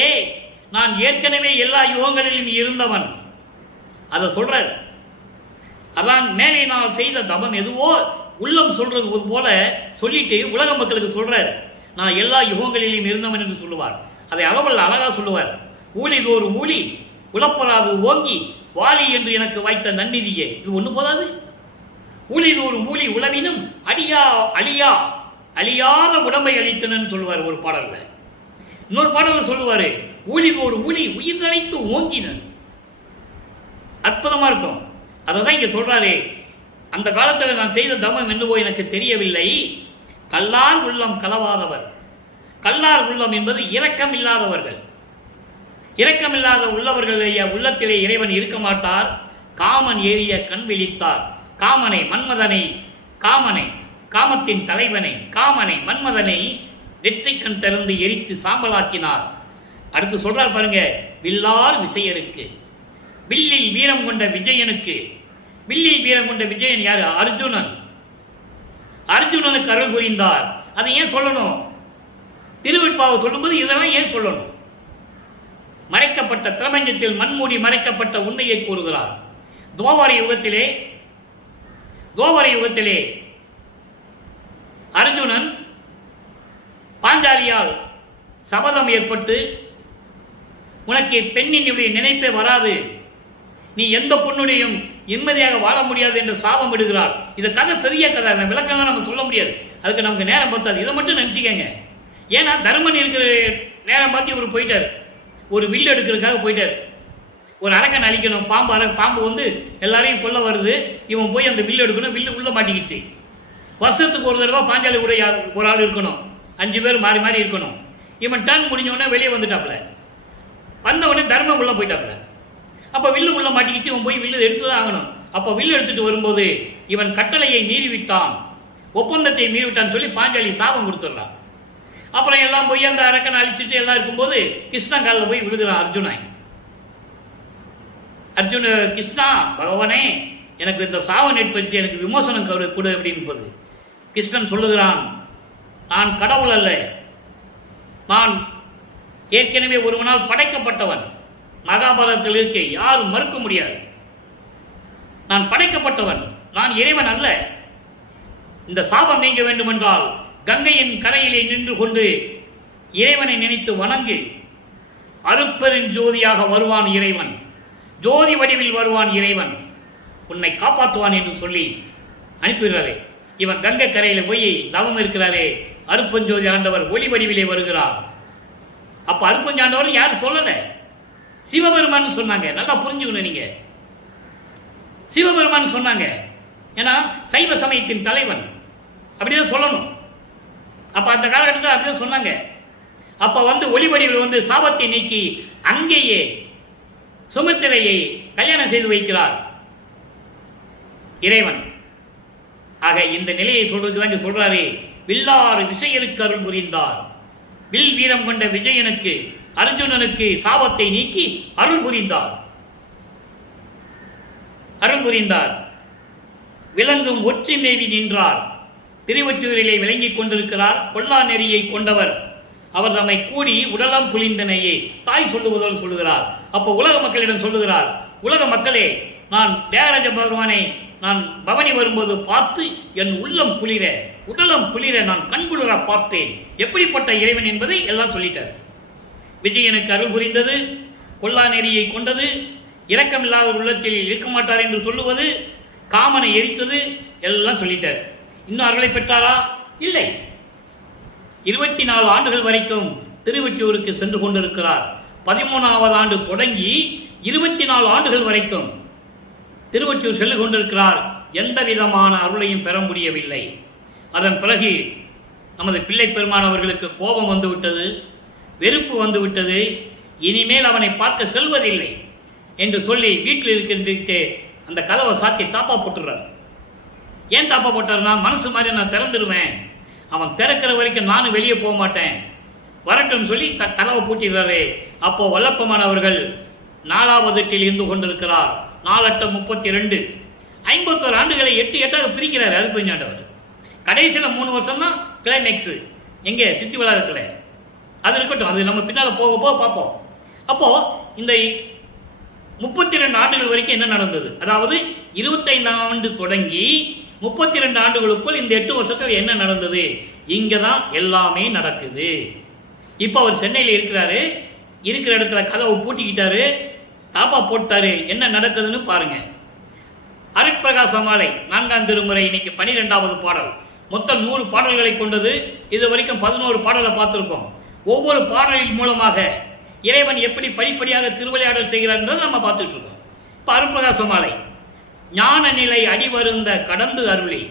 நான் ஏற்கனவே எல்லா யுகங்களிலும் இருந்தவன். அதை சொல்றார். அதான் மேலே நான் செய்த தவம் எதுவோ உள்ளம் சொல்றது போல சொல்லிட்டு உலக மக்களுக்கு சொல்றார், நான் எல்லா யுகங்களிலும் இருந்தவன் என்று சொல்லுவார். அதை அளவல்ல அழகா சொல்லுவார். ஊழிதோறு ஊழி உழப்பராது ஓங்கி வாலி என்று எனக்கு வாய்த்த நன்னிதியே. இது ஒண்ணு போதாது. ஊழிதோறு ஊழி உழவினும் அடியா அழியா அழியாத உடம்பை அளித்தனன்னு சொல்லுவார் ஒரு பாடல்ல. இன்னொரு பாடல்ல சொல்லுவாரு, ஊழிதோறு ஊழி உயிர் தலைத்து ஓங்கினன். அற்புதமா இருக்கும். அதை தான் இங்க சொல்றாரு. அந்த காலத்தில் நான் செய்த தவம் என்னவோ எனக்கு தெரியவில்லை. கல்லார் உள்ளம் களவாதவர். கல்லார் உள்ளம் என்பது இரக்கம் இல்லாதவர்கள். இரக்கமில்லாத உள்ளவர்களுடைய உள்ளத்திலே இறைவன் இருக்க மாட்டார். காமன் ஏறிய கண் விழித்தார். காமனை மன்மதனை, காமனை காமத்தின் தலைவனை, காமனை மன்மதனை நெற்றிக்கண் திறந்து எரித்து சாம்பலாக்கினார். அடுத்து சொல்றார் பாருங்க, வில்லார் விசையருக்கு, வில்லில் வீரம் கொண்ட விஜயனுக்கு. வில்லில் வீரம் கொண்ட விஜயன் யாரு? அர்ஜுனன். அர்ஜுனனுக்கு அருள் புரிந்தார். அதை ஏன் சொல்லணும்? திருவெட்பாவை சொல்லும்போது இதெல்லாம் ஏன் சொல்லணும்? மறைக்கப்பட்ட பிரபஞ்சத்தில் மண்மூடி மறைக்கப்பட்ட உண்மையை கூறுகிறார். துவாபர யுகத்திலே அர்ஜுனன் பாஞ்சாலியால் சபதம் ஏற்பட்டு, உனக்கு பெண்ணினுடைய நினைப்பே வராது, நீ எந்த பொண்ணுடையும் நிம்மதியாக வாழ முடியாது என்று சாபம் விடுகிறார். இது கதை பெரிய கதை, விளக்கம்லாம் நம்ம சொல்ல முடியாது, அதுக்கு நமக்கு நேரம் பத்தாது. இதை மட்டும் நினைச்சுக்கங்க. ஏன்னா தர்மன் இருக்கிற நேரம் பார்த்து இவர் போயிட்டார். ஒரு வில்லு எடுக்கிறதுக்காக போயிட்டார். ஒரு அரக்கன் அழிக்கணும், பாம்பு வந்து எல்லாரையும் கொல்ல வருது. இவன் போய் அந்த வில்லு எடுக்கணும். வில்லு உள்ள மாட்டிக்கிச்சு. வருஷத்துக்கு ஒரு தடவை பாஞ்சாலி கூட ஒரு ஆள் இருக்கணும், 5 பேர் மாறி மாறி இருக்கணும். இவன் டர்ன் முடிஞ்ச உடனே வெளியே வந்துட்டாப்ல. வந்த உடனே தர்மம் உள்ள போயிட்டாப்ல. அப்போ வில்லு உள்ள மாட்டிக்கிச்சு. இவன் போய் வில்லு எடுத்துதான் ஆகணும். அப்போ வில்லு எடுத்துட்டு வரும்போது இவன் கட்டளையை மீறிவிட்டான், ஒப்பந்தத்தை மீறிவிட்டான்னு சொல்லி பாஞ்சாலி சாபம் கொடுத்துட்றான். அப்புறம் எல்லாம் போய் அந்த அரக்கனை அழிச்சிட்டு எல்லாம் இருக்கும்போது கிருஷ்ணன் காலில் போய் விழுகிறான் அர்ஜுன. கிருஷ்ணா, பகவானே, எனக்கு இந்த சாபம் ஏற்படுத்தி எனக்கு விமோசனம் கொடு அப்படின்னு கிருஷ்ணன் சொல்லுகிறான், நான் கடவுள் அல்ல, நான் ஏற்கனவே ஒருவனால் படைக்கப்பட்டவன். மகாபாரதத்தில் இருக்க யாரும் மறுக்க முடியாது. நான் படைக்கப்பட்டவன், நான் இறைவன் அல்ல. இந்த சாபம் நீங்க வேண்டுமென்றால் கங்கையின் கரையிலே நின்று கொண்டு இறைவனை நினைத்து வணங்கு. அருட்பெருஞ்சோதியாக வருவான் இறைவன், ஜோதி வடிவில் வருவான் இறைவன், உன்னை காப்பாற்றுவான் என்று சொல்லி அனுப்புகிறாரே. இவன் கங்கை கரையில போய் தவம் இருக்கிறாரே, அருட்பெருஞ்சோதி ஆண்டவர் ஒளி வடிவிலே வருகிறார். அப்ப அருட்பெருஞ்சோதி ஆண்டவர் யாரும் சொல்லல, சிவபெருமான் சொன்னாங்க. நல்லா புரிஞ்சுக்கணும் நீங்க, சிவபெருமான் சொன்னாங்க. ஏன்னா சைவ சமயத்தின் தலைவன், அப்படிதான் சொல்லணும். அப்ப அந்த காலகட்டத்தில் அப்படிதான் சொன்னாங்க. அப்ப வந்து ஒளி வடிவில் வந்து சாபத்தை நீக்கி அங்கேயே சுமத்திரையை கல்யாணம் செய்து வைக்கிறார் இறைவன். ஆக இந்த நிலையை சொல்றதுக்கு தான் சொல்றாரு, வில்லாறு விசையருக்கு அருள் புரிந்தார். வில் வீரம் கொண்ட விஜயனுக்கு, அர்ஜுனனுக்கு சாபத்தை நீக்கி அருள் புரிந்தார். அருள் புரிந்தார். விளங்கும் ஒற்றி மேவி நின்றார். திருவொற்றியூரிலே விளங்கிக் கொண்டிருக்கிறார். கொல்லா நெறியை கொண்டவர். அவர் நம்மை கூடி உடலம் குளிந்தனையே தாய் சொல்லுவதோடு சொல்லுகிறார். அப்போ உலக மக்களிடம் சொல்லுகிறார், உலக மக்களே, நான் தியாகராஜ பகவானை நான் பவனி வரும்போது பார்த்து என் உள்ளம் குளிர, உடலம் குளிர நான் கண்குளிர பார்த்தேன். எப்படிப்பட்ட இறைவன் என்பதை எல்லாம் சொல்லிட்டார். விஜயனுக்கு அருள் புரிந்தது, கொல்லா நெறியை கொண்டது, இரக்கமில்லாத உள்ளத்தில் இருக்க மாட்டார் என்று சொல்லுவது, காமனை எரித்தது, எல்லாம் சொல்லிட்டார். இன்னும் அருளை பெற்றாரா? இல்லை. 24 ஆண்டுகள் வரைக்கும் திருவொற்றியூருக்கு சென்று கொண்டிருக்கிறார். 13வது ஆண்டு தொடங்கி 24 ஆண்டுகள் வரைக்கும் திருவொற்றியூர் சென்று கொண்டிருக்கிறார். எந்த விதமான அருளையும் பெற முடியவில்லை. அதன் பிறகு நமது பிள்ளை பெருமானவர்களுக்கு கோபம் வந்துவிட்டது, வெறுப்பு வந்துவிட்டது. இனிமேல் அவனை பார்க்க செல்வதில்லை என்று சொல்லி வீட்டில் இருக்கின்ற அந்த கதவை சாத்தி தாப்பா போட்டுறார். ஏன் தாப்பா போட்டார்னா, மனசு மாதிரி நான் திறந்துடுவேன், அவன் திறக்கிற வரைக்கும் நானும் வெளியே போக மாட்டேன், வரட்டும் சொல்லி கதவை பூட்டிடுறாரு. அப்போ வல்லப்பமானவர்கள் 4வது எட்டில் இருந்து கொண்டிருக்கிறார். 4 × 32 51 ஆண்டுகளை 8 8ஆக பிரிக்கிறார் அருட்பெருஞ்சாண்டவர். கடைசியில் 3 வருஷம் தான் கிளைமேக்ஸ். எங்கே? சித்தி வளாகத்தில். அது இருக்கட்டும், அது நம்ம பின்னால் போக போக பார்ப்போம். அப்போ இந்த 32 ஆண்டுகள் வரைக்கும் என்ன நடந்தது? அதாவது 25 ஆண்டு தொடங்கி 32 ஆண்டுகளுக்குள் இந்த 8 வருஷத்தில் என்ன நடந்தது? இங்கே தான் எல்லாமே நடக்குது. இப்போ அவர் சென்னையில் இருக்கிறாரு. இருக்கிற இடத்துல கதவை பூட்டிக்கிட்டாரு, தாப்பா போட்டாரு. என்ன நடக்குதுன்னு பாருங்க. அருட்பிரகாச மாலை 4ஆம் திருமுறை இன்னைக்கு 12வது பாடல். மொத்தம் 100 பாடல்களை கொண்டது. இது வரைக்கும் 11 பாடலை பார்த்துருக்கோம். ஒவ்வொரு பாடலின் மூலமாக இறைவன் எப்படி படிப்படியாக திருவிளையாடல் செய்கிறார் என்பதை நம்ம பார்த்துட்டு இருக்கோம். இப்போ அருட்பிரகாச மாலை, ஞான நிலை அடிவருந்த கடந்து அருளி,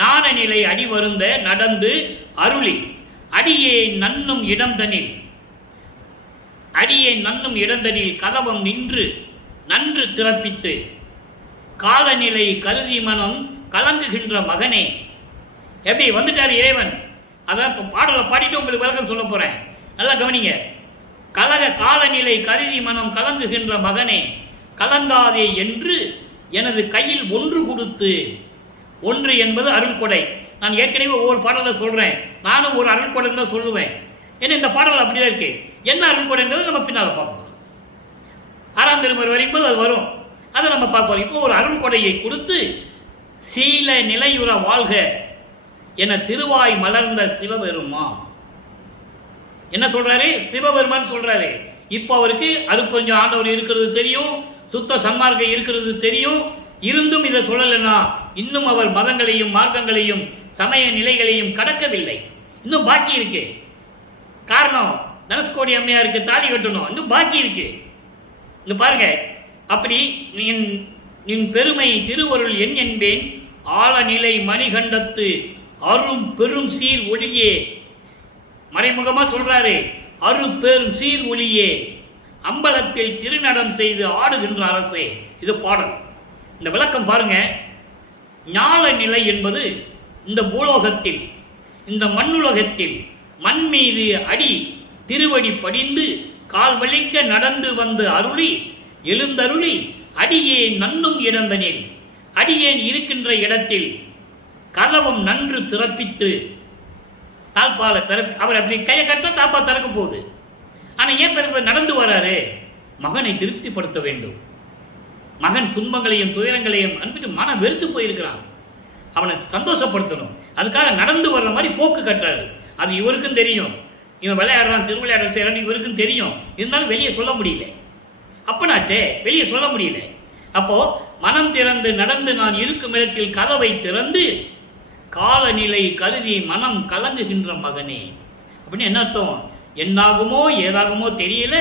ஞான நிலை அடிவருந்த நடந்து அருளி, அடியே நன்னும் இடந்தனில், அடியே நன்னும் இடந்தனில் கதவம் நின்று நன்று திறப்பித்து, காலநிலை கருதி மனம் கலங்குகின்ற மகனே. எப்படி வந்துட்டார் இறைவன்? அதான் இப்போ பாடலை பாடிட்டு உங்களுக்கு விளக்கம் சொல்ல போறேன். நல்லா கவனிங்க. காலநிலை கருதி மனம் கலங்குகின்ற மகனே, கலங்காதே என்று எனது கையில் ஒன்று கொடுத்து. ஒன்று என்பது அருள்கொடை. நான் ஏற்கனவே ஒவ்வொரு பாடலை சொல்றேன். நானும் ஒரு அருள்கொடை தான் சொல்லுவேன். ஏன்னா இந்த பாடல் அப்படிதான் இருக்கு. என்ன அருள்கொடைன்றது நம்ம பின்னால் பார்ப்போம். 6ஆம் திருமுறை வரும்போது அது வரும். அதை நம்ம பார்ப்போம். இப்போ ஒரு அருள்கொடையை கொடுத்து, சீல நிலையுற வாழ்க என திருவாய் மலர்ந்த சிவபெருமா. என்ன சொல்றாரு? சிவபெருமான் சொல்றாரு. இப்போ அவருக்கு அருட்பெருஞ்சோதி ஆண்டவர் இருக்கிறது தெரியும், சுத்த சன்மார்க்கம் இருக்கிறது தெரியும். இருந்தும் இதை சொல்லலைன்னா இன்னும் அவர் மதங்களையும் மார்க்கங்களையும் சமய நிலைகளையும் கடக்கவில்லை. இன்னும் பாக்கி இருக்கு. காரணம், தனுஷ்கோடி அம்மையாருக்கு தாலி கட்டணும், இன்னும் பாக்கி இருக்கு. இங்க பாருங்க. அப்படி நின் பெருமை திருவருள் என் என்பேன், ஆழநிலை மணிகண்டத்து அரும் பெரும் சீர் ஒளியே. மறைமுகமா சொல்றாரு, அரு பெரும் சீர் ஒளியே, அம்பலத்தில் திருநடம் செய்து ஆடுகின்ற அரசே. இது பாடல். இந்த விளக்கம் பாருங்க. ஞான நிலை என்பது இந்த பூலோகத்தில், இந்த மண்ணுலகத்தில் மண் மீது அடி திருவடி படிந்து கால் வலிக்க நடந்து வந்து அருளி எழுந்தருளி, அடியேன் நன்னும் இடந்தனில், அடியேன் இருக்கின்ற இடத்தில் கதவம் நன்று திறப்பித்து, தாழ்பால திறப்பி, அவர் அப்படி கையை கட்ட தாப்பா திறக்க போகுது. ஆனா ஏன் நடந்து வராரு? மகனை திருப்திப்படுத்த வேண்டும். மகன் துன்பங்களையும் துயரங்களையும் அனுப்பிட்டு மன வெறுத்து போயிருக்கிறான், அவனை சந்தோஷப்படுத்தணும். அதுக்காக நடந்து வர்ற மாதிரி போக்கு கட்டுறாரு. அது இவருக்கும் தெரியும். இவன் விளையாடுறான், திருவிளையாடல் செய்யறான்னு இவருக்கும் தெரியும். இருந்தாலும் வெளியே சொல்ல முடியல. அப்பனாச்சே, வெளியே சொல்ல முடியல. அப்போ மனம் திறந்து நடந்து நான் இருக்கும் இடத்தில் கதவை திறந்து காலநிலை கருதி மனம் கலங்குகின்ற மகனே. அப்படின்னு என்ன அர்த்தம்? என்னாகுமோ ஏதாகுமோ தெரியல,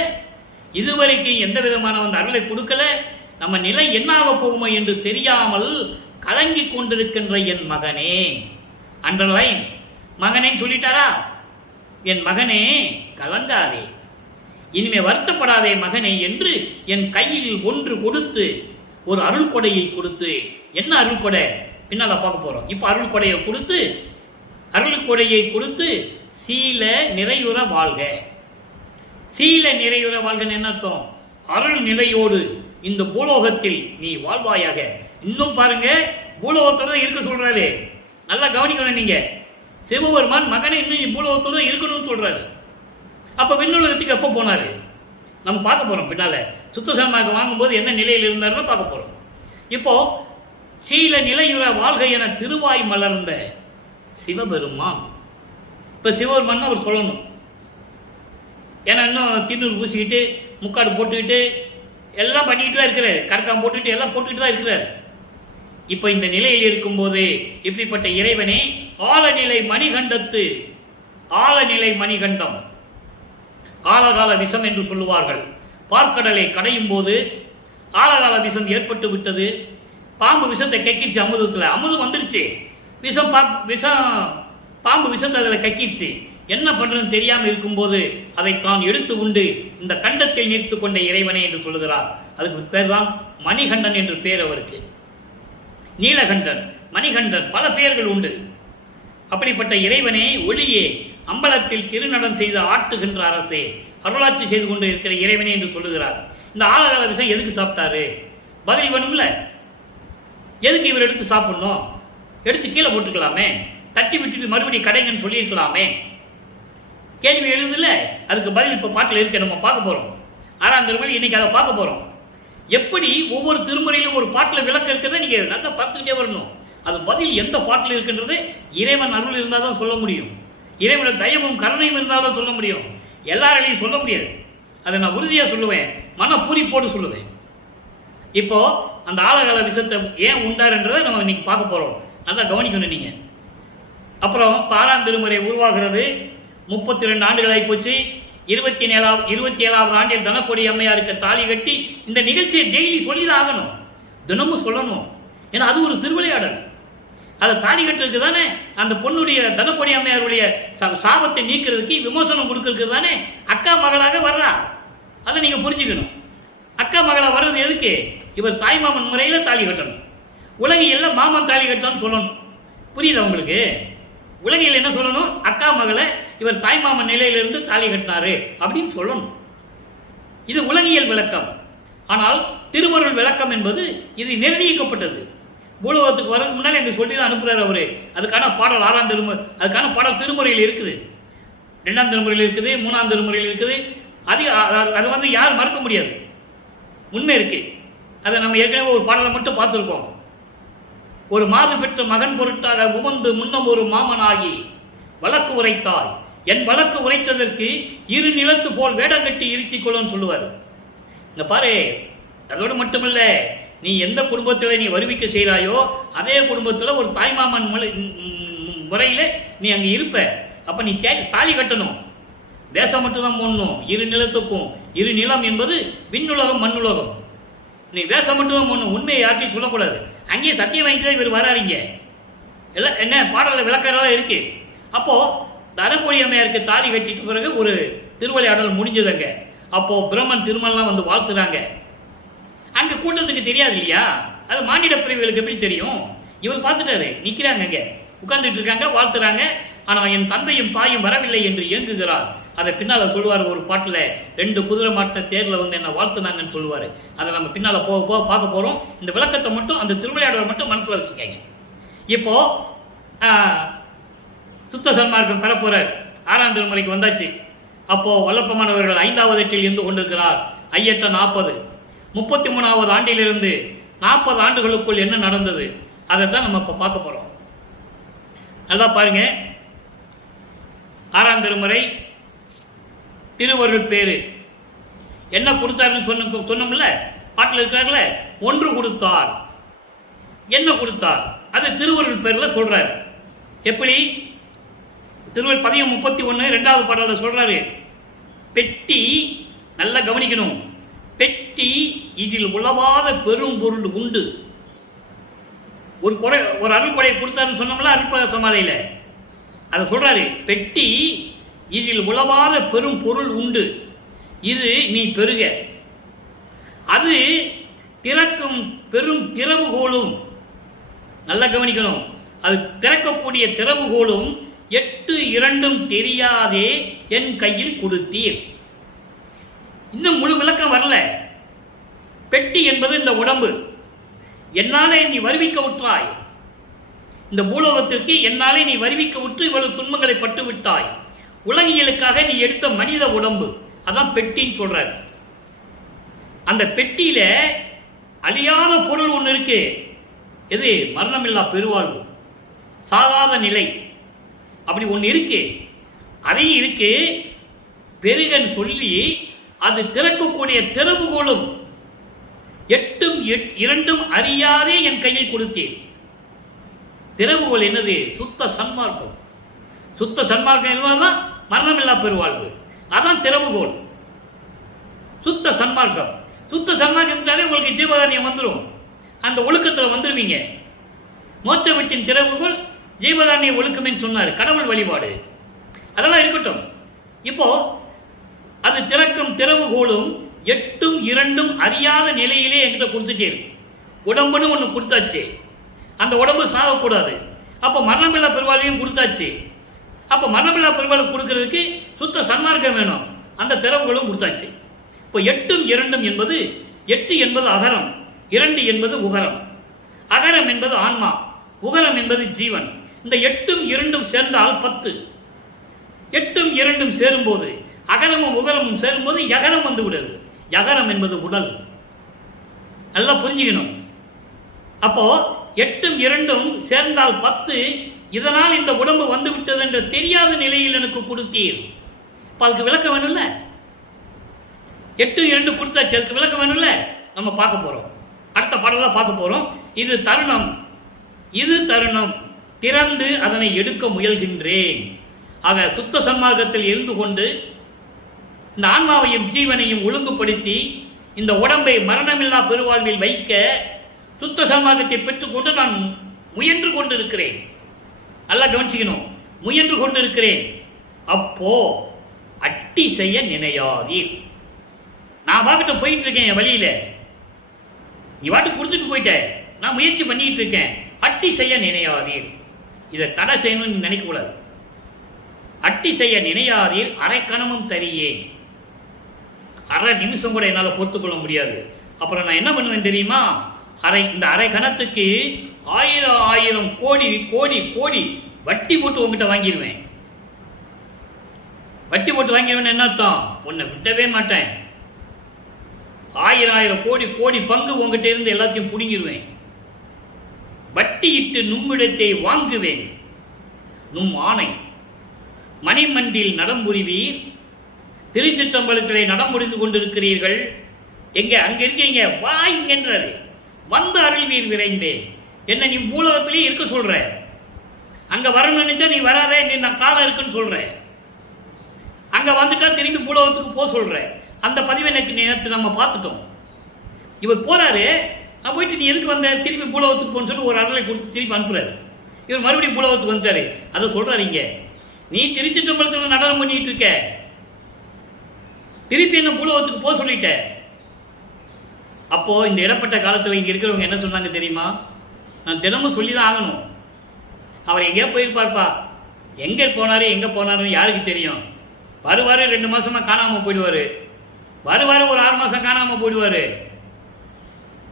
இதுவரைக்கும் எந்த விதமான வந்து அருளை கொடுக்கல, நம்ம நிலை என்னாக போகுமோ என்று தெரியாமல் கலங்கி கொண்டிருக்கின்ற என் மகனே. அண்டர்லைன், மகனேன்னு சொல்லிட்டாரா? என் மகனே கலங்காதே, இனிமே வருத்தப்படாதே மகனே என்று என் கையில் ஒன்று கொடுத்து, ஒரு அருள் கொடையை கொடுத்து. என்ன அருள் கொடை? பின்னால பார்க்க போறோம். இப்ப அருள் கொடையை கொடுத்து, அருள் கொடையை கொடுத்து சீல நிறையுற வாழ்க. சீல நிறையுற வாழ்கன்னு என்ன அர்த்தம்? அருள் நிலையோடு இந்த பூலோகத்தில் நீ வாழ்வாயாக. இன்னும் பாருங்க, பூலோகத்தோட இருக்க சொல்றாரு. நல்லா கவனிக்கணும் நீங்க. சிவபெருமான் மகனை இன்னும் நீ பூலோகத்தோட இருக்கணும்னு சொல்றாரு. அப்ப விண்ணுலகத்துக்கு எப்போ போனாரு நம்ம பார்க்க போறோம். பின்னால சுத்த சன்மார்க்கம் வாங்கும்போது என்ன நிலையில் இருந்தாருன்னு பார்க்க போறோம். இப்போ சீல நிலையுற வாழ்க என திருவாய் மலர்ந்த சிவபெருமான். இப்ப சிவபெருமான் அவர் சொல்லணும். ஏன்னா இன்னும் திண்ணூறு பூசிக்கிட்டு முக்காடு போட்டுக்கிட்டு எல்லாம் பண்ணிக்கிட்டு தான் இருக்கிறாரு. கற்காம் போட்டுக்கிட்டு எல்லாம் போட்டுக்கிட்டு தான் இருக்கிறார். இப்ப இந்த நிலையில் இருக்கும்போது இப்படிப்பட்ட இறைவனே ஆழநிலை மணிகண்டத்து, ஆழநிலை மணிகண்டம், ஆழகால விஷம் என்று சொல்லுவார்கள். பார்க்கடலை கடையும் போது ஆழகால விஷம் ஏற்பட்டு விட்டது. பாம்பு விஷத்தை கக்கிடுச்சு. அமுதத்தில் அமுதம் வந்துருச்சு. விஷம் பாம்பு விஷத்தை அதில் கக்கிடுச்சு. என்ன பண்றதுன்னு தெரியாமல் இருக்கும்போது அதை தான் எடுத்து உண்டு இந்த கண்டத்தில் நிறுத்து கொண்ட இறைவனே என்று சொல்லுகிறார். அதுக்கு பேர் தான் மணிகண்டன் என்று பேர் அவருக்கு. நீலகண்டன், மணிகண்டன், பல பெயர்கள் உண்டு. அப்படிப்பட்ட இறைவனே ஒளியே, அம்பலத்தில் திருநடம் செய்து ஆட்டுகின்ற அரசே, அருளாட்சி செய்து கொண்டு இருக்கிற இறைவனே என்று சொல்லுகிறார். இந்த ஆழகால விஷம் எதுக்கு சாப்பிட்டாரு பதில் வேணும்ல. எதுக்கு இவர் எடுத்து சாப்பிடணும்? எடுத்து கீழே போட்டுக்கலாமே, தட்டி விட்டுட்டு மறுபடியும் கடைங்கன்னு சொல்லியிருக்கலாமே. கேள்வி எழுதுல. அதுக்கு பதில் இப்ப பாட்டில் இருக்க நம்ம பார்க்க போறோம். 6ஆம் திருமுறை இன்னைக்கு அதை பார்க்க போறோம். எப்படி ஒவ்வொரு திருமுறையிலும் ஒரு பாட்டில் விளக்கம் இருக்கிறத நீங்க நல்லா பார்த்துக்கிட்டே வரணும். அது பதில் எந்த பாட்டில் இருக்கின்றது இறைவன் அருள் இருந்தால் தான் சொல்ல முடியும். இறைவனோட தயவும் கருணையும் இருந்தால் தான் சொல்ல முடியும். எல்லாராலையும் சொல்ல முடியாது. அதை நான் உறுதியாக சொல்லுவேன், மனப்பூரிப்போடு சொல்லுவேன். இப்போ அந்த ஆழகால விஷத்தை ஏன் உண்டாருன்றதை நம்ம இன்னைக்கு பார்க்க போறோம். நல்லா கவனிக்கணும் நீங்க. அப்புறம் 6ஆம் திருமுறை உருவாகிறது. 32 ஆண்டுகளாகி போச்சு. 27வது ஆண்டில் தனக்கொடி அம்மையாருக்கு தாலி கட்டி இந்த நிகழ்ச்சியை டெய்லி சொல்லிதான் ஆகணும். தினமும் சொல்லணும். ஏன்னா அது ஒரு திருவிளையாடல். அதை தாலி கட்டுறதுக்கு தானே, அந்த பொண்ணுடைய தனக்கொடி அம்மையாருடைய சாபத்தை நீக்கிறதுக்கு, விமோசனம் கொடுக்கறதுக்கு தானே அக்கா மகளாக வர்றா. அதை நீங்க புரிஞ்சுக்கணும். அக்கா மகளா வர்றது எதுக்கு? இவர் தாய்மாமன் முறையில தாலி கட்டணும். உலகையில் மாமன் தாலி கட்டணும்னு சொல்லணும். புரியுதா உங்களுக்கு? உலகையில் என்ன சொல்லணும்? அக்கா மகளை இவர் தாய்மாமன் நிலையிலிருந்து தாலி கட்டினாரு அப்படின்னு சொல்லணும். இது உலகியல் விளக்கம். ஆனால் திருவருள் விளக்கம் என்பது இது நிர்ணயிக்கப்பட்டது. பூலோகத்துக்கு வரதுக்கு முன்னாலே எங்க சொல்லி தான் அனுப்புறாரு அவரு. அதுக்கான பாடல் 6ஆம் திருமுறை, அதுக்கான பாடல் திருமுறையில் இருக்குது, 2ஆம் திருமுறையில் இருக்குது, 3ஆம் திருமுறையில் இருக்குது. அது வந்து யார் மறக்க முடியாது, உண்மை இருக்கு. அதை நம்ம ஏற்கனவே ஒரு பாடலை மட்டும் பார்த்துருக்கோம். ஒரு மாது பெற்ற மகன் பொருட்டாக உமந்து முன்னம் ஒரு மாமனாகி வழக்கு உரைத்தாய், என் வழக்கு உரைத்ததற்கு இரு நிலத்து போல் வேடங்கட்டி இருத்தி கொள்ளும் சொல்லுவார். இங்க பாரு, அதோடு மட்டுமல்ல, நீ எந்த குடும்பத்தில் நீ வருவிக்க செய்கிறாயோ அதே குடும்பத்தில் ஒரு தாய்மாமன் முறையில நீ அங்கே இருப்ப. அப்ப நீ தாலி கட்டணும். தேசம் மட்டும்தான் போடணும். இரு நிலத்துக்கும், இரு நிலம் என்பது விண்ணுலகம் மண்ணுலகம். நீ வேஷம் மட்டும்தான் போடணும். உண்மையை யார்ட்டையும் சொல்லக்கூடாது. அங்கேயே சத்தியம் வாங்கிட்டு தான் இவர் வராருங்க. எல்லாம் என்ன பாடல விளக்கறதா இருக்கு. அப்போ தனக்கொடி அம்மையாருக்கு தாலி கட்டிட்டு பிறகு ஒரு திருவிளையாடல் முடிஞ்சதுங்க. அப்போ பிரம்மன் திருமலாம் வந்து வாழ்த்துறாங்க. அங்க கூட்டத்துக்கு தெரியாது இல்லையா, அது மானிட பிரிவுகளுக்கு எப்படி தெரியும்? இவர் பார்த்துட்டாரு, நிக்கிறாங்க, அங்க உட்கார்ந்துட்டு இருக்காங்க, வாழ்த்துறாங்க. ஆனா என் தந்தையும் தாயும் வரவில்லை என்று இயங்குகிறார். அதை பின்னால சொல்லுவார் ஒரு பாட்டுல, 2 குதிரை மாட்ட தேர்ல வந்து என்ன வாழ்த்துனாங்கன்னு சொல்லுவாரு. அதை நம்ம பின்னால போக போக பார்க்க போறோம். இந்த விளக்கத்தை மட்டும், அந்த திருவிளையாடலை மட்டும் மனசுல வச்சுக்கங்க. இப்போ சுத்த சன்மார்க்கம் பெறப்போறார். 6ஆம் திருமுறைக்கு வந்தாச்சு. அப்போ வல்லப்பமானவர்கள் 5வது எட்டில் இருந்து கொண்டிருக்கிறார். ஐயட்ட 40, 33வது ஆண்டிலிருந்து 40 ஆண்டுகளுக்குள் என்ன நடந்தது அதை தான் நம்ம இப்ப பார்க்க போறோம். நல்லா பாருங்க. 6ஆம் திருமுறை திருவருள் பேரு என்ன கொடுத்தாருன்னு சொன்னோம்ல, பாட்டில் இருக்கிறார்கள, ஒன்று கொடுத்தார். என்ன கொடுத்தார்? அது திருவருள் பேர்ல சொல்றாரு. எப்படி? திருவருள் 10:31 2வது பாடல சொல்றாரு. பெட்டி, நல்லா கவனிக்கணும், பெட்டி இதில் உளவாத பெரும் பொருள் உண்டு. ஒரு அருள் கொடையை கொடுத்தாருன்னு சொன்னோம்ல அருள்பக மாலையில, அதை சொல்றாரு. பெட்டி இதில் உளவாத பெரும் பொருள் உண்டு, இது நீ பெருக. அது திறக்கும் பெரும் திறவுகோலும், நல்லா கவனிக்கணும், அது திறக்கக்கூடிய திறவுகோலும் 8 2 தெரியாதே என் கையில் கொடுத்தீர். இன்னும் முழு விளக்கம் வரல. பெட்டி என்பது இந்த உடம்பு. என்னாலே நீ வருவிக்க விட்டாய், இந்த பூலோகத்திற்கு என்னாலே நீ வருவிக்க விட்டு இவ்வளவு துன்பங்களை பட்டு விட்டாய். உலகியலுக்காக நீ எடுத்த மனித உடம்பு, அதான் பெட்டின்னு சொல்றாரு. அந்த பெட்டியில அழியாத பொருள் ஒன்று இருக்கு. எது? மரணமில்லா பெருவாழ்வு, சாகாத நிலை, அப்படி ஒன்று இருக்கு. அதையும் இருக்கு பெருகன் சொல்லி அது திறக்கக்கூடிய திறவுகோலும் 8ம் 2ம் அறியாதே என் கையில் கொடுத்தேன். திறவுகோல் என்னது? சுத்த சன்மார்க்கம். சுத்த சன்மார்க்கம் என்பதுதான் மரணமில்லா பெருவாழ்வு, அதான் திறவுகோல். சுத்த சன்மார்க்கம். சுத்த சன்மார்க்கத்தினாலே உங்களுக்கு ஜீவகாரணியம் வந்துடும், அந்த ஒழுக்கத்தில் வந்துடுவீங்க. மோட்ச வீட்டின் திறவுகோல் ஜீவகாரணிய ஒழுக்கம்னு சொன்னார், கடவுள் வழிபாடு. அதெல்லாம் இருக்கட்டும். இப்போ அது திறக்கும் திறவுகோலும் 8ம் 2ம் அறியாத நிலையிலே என்கிட்ட கொடுத்துட்டே இருக்கு. உடம்புன்னு ஒன்று கொடுத்தாச்சு, அந்த உடம்பு சாகக்கூடாது. அப்போ மரணமில்லா பெருவாளையும் கொடுத்தாச்சு. அப்போ மரணமில்லா பெருவாளை கொடுக்கறதுக்கு சுத்த சன்மார்க்கம் வேணும், அந்த திறவுகளும் கொடுத்தாச்சு. இப்போ 8ம் 2ம் என்பது 8 என்பது அகரம், 2 என்பது உகரம். அகரம் என்பது ஆன்மா, உகரம் என்பது ஜீவன். இந்த 8ம் 2ம் சேர்ந்தால் 10. 8ம் 2ம் சேரும்போது, அகரமும் உகரமும் சேரும்போது யகரம் வந்து விடுது. யகரம் என்பது உடல். நல்லா புரிஞ்சுக்கணும். அப்போ 8ம் 2ம் சேர்ந்தால் 10. இதனால் இந்த உடம்பு வந்து விட்டது என்ற தெரியாத நிலையில் எனக்கு கொடுத்தீர். அதுக்கு விளக்கம் வேணும்ல. 8 2 கொடுத்தாச்சு, அதுக்கு விளக்கம் வேணும்ல. நம்ம பார்க்க போறோம், அடுத்த பாடலாம் பார்க்க போறோம். இது தருணம், இது தருணம், திறந்து அதனை எடுக்க முயல்கின்றேன். ஆக சுத்த சன்மார்க்கத்தில் இருந்து கொண்டு இந்த ஆன்மாவையும் ஜீவனையும் ஒழுங்குபடுத்தி இந்த உடம்பை மரணமில்லா பெருவாழ்வில் வைக்க சுத்த சன்மார்க்கத்தை பெற்றுக்கொண்டு நான் முயன்று கொண்டு இருக்கிறேன். நல்லா கவனிச்சுக்கணும், முயன்று கொண்டு இருக்கிறேன். அப்போ அட்டி செய்ய நினையாதீர். நான் வாக்கிட்ட போயிட்டு இருக்கேன் என் வழியில, நீ வாட்டு கொடுத்துட்டு போயிட்ட, நான் முயற்சி பண்ணிட்டு இருக்கேன். அட்டி செய்ய நினையாதீர். இதை தடை செய்யணும்னு நினைக்க கூடாது. அட்டி செய்ய நினையாதீர், அரை கணமும் தரியேன். அரை நிமிஷம் கூட என்னால் பொறுத்துக்கொள்ள முடியாது. அப்புறம் நான் என்ன பண்ணுவேன் தெரியுமா? இந்த அரை கணத்துக்கு 1000 கோடி கோடி கோடி வட்டி போட்டு உங்ககிட்ட வாங்கிடுவேன். வட்டி போட்டு வாங்கிடுவேன் என்ன அர்த்தம்? உன்னை விட்டவே மாட்டேன். 1000 கோடி கோடி பங்கு உங்ககிட்ட இருந்து எல்லாத்தையும் புடுங்கிடுவேன். வட்டியிட்டு நும்மிடத்தை வாங்குவேன். நும் ஆணை மணிமண்டில் நடம்புரிவீர். திருச்சிற்றம்பலத்திலே நடம் முடிந்து கொண்டிருக்கிறீர்கள். எங்க அங்க இருக்கீங்க, வா இங்கன்றாரு. வந்து அருள்வீர் விரைந்தே. என்ன நீ பூலகத்திலே இருக்க சொல்ற, அங்க வரணும்னு நினைச்சா நீ வராதே, நீ நான் காலம் இருக்குன்னு சொல்ற. அங்க வந்துட்டா திரும்பி பூலகத்துக்கு போக சொல்ற. அந்த பதிவை நேற்று நம்ம பார்த்துட்டோம். இவர் போறாரு, போயிட்டு நீ எதுக்கு வந்த, திரும்பி பூலகத்துக்கு போன்னு சொல்லி ஒரு அடலை கொடுத்து திரும்பி அனுப்புறாரு. இவர் மறுபடியும் பூலகத்துக்கு வந்துட்டாரு. அதை சொல்றாருங்க, நீ திருச்சிற்றம்பலத்தில் நடனம் பண்ணிட்டு இருக்க, திருப்பி என்ன பூலோகத்துக்கு போக சொல்லிட்ட. அப்போ இந்த இடப்பட்ட காலத்தில் இங்க இருக்கிறவங்க என்ன சொன்னாங்க தெரியுமா? நான் தினமும் சொல்லிதான் ஆகணும். அவர் எங்கேயோ போயிருப்பார்ப்பா, எங்க போனாரு எங்க போனாருன்னு யாருக்கு தெரியும்? வருவாரு 2 மாசமா காணாம போயிடுவாரு, வருவாரு ஒரு 6 மாசம் காணாம போயிடுவாரு.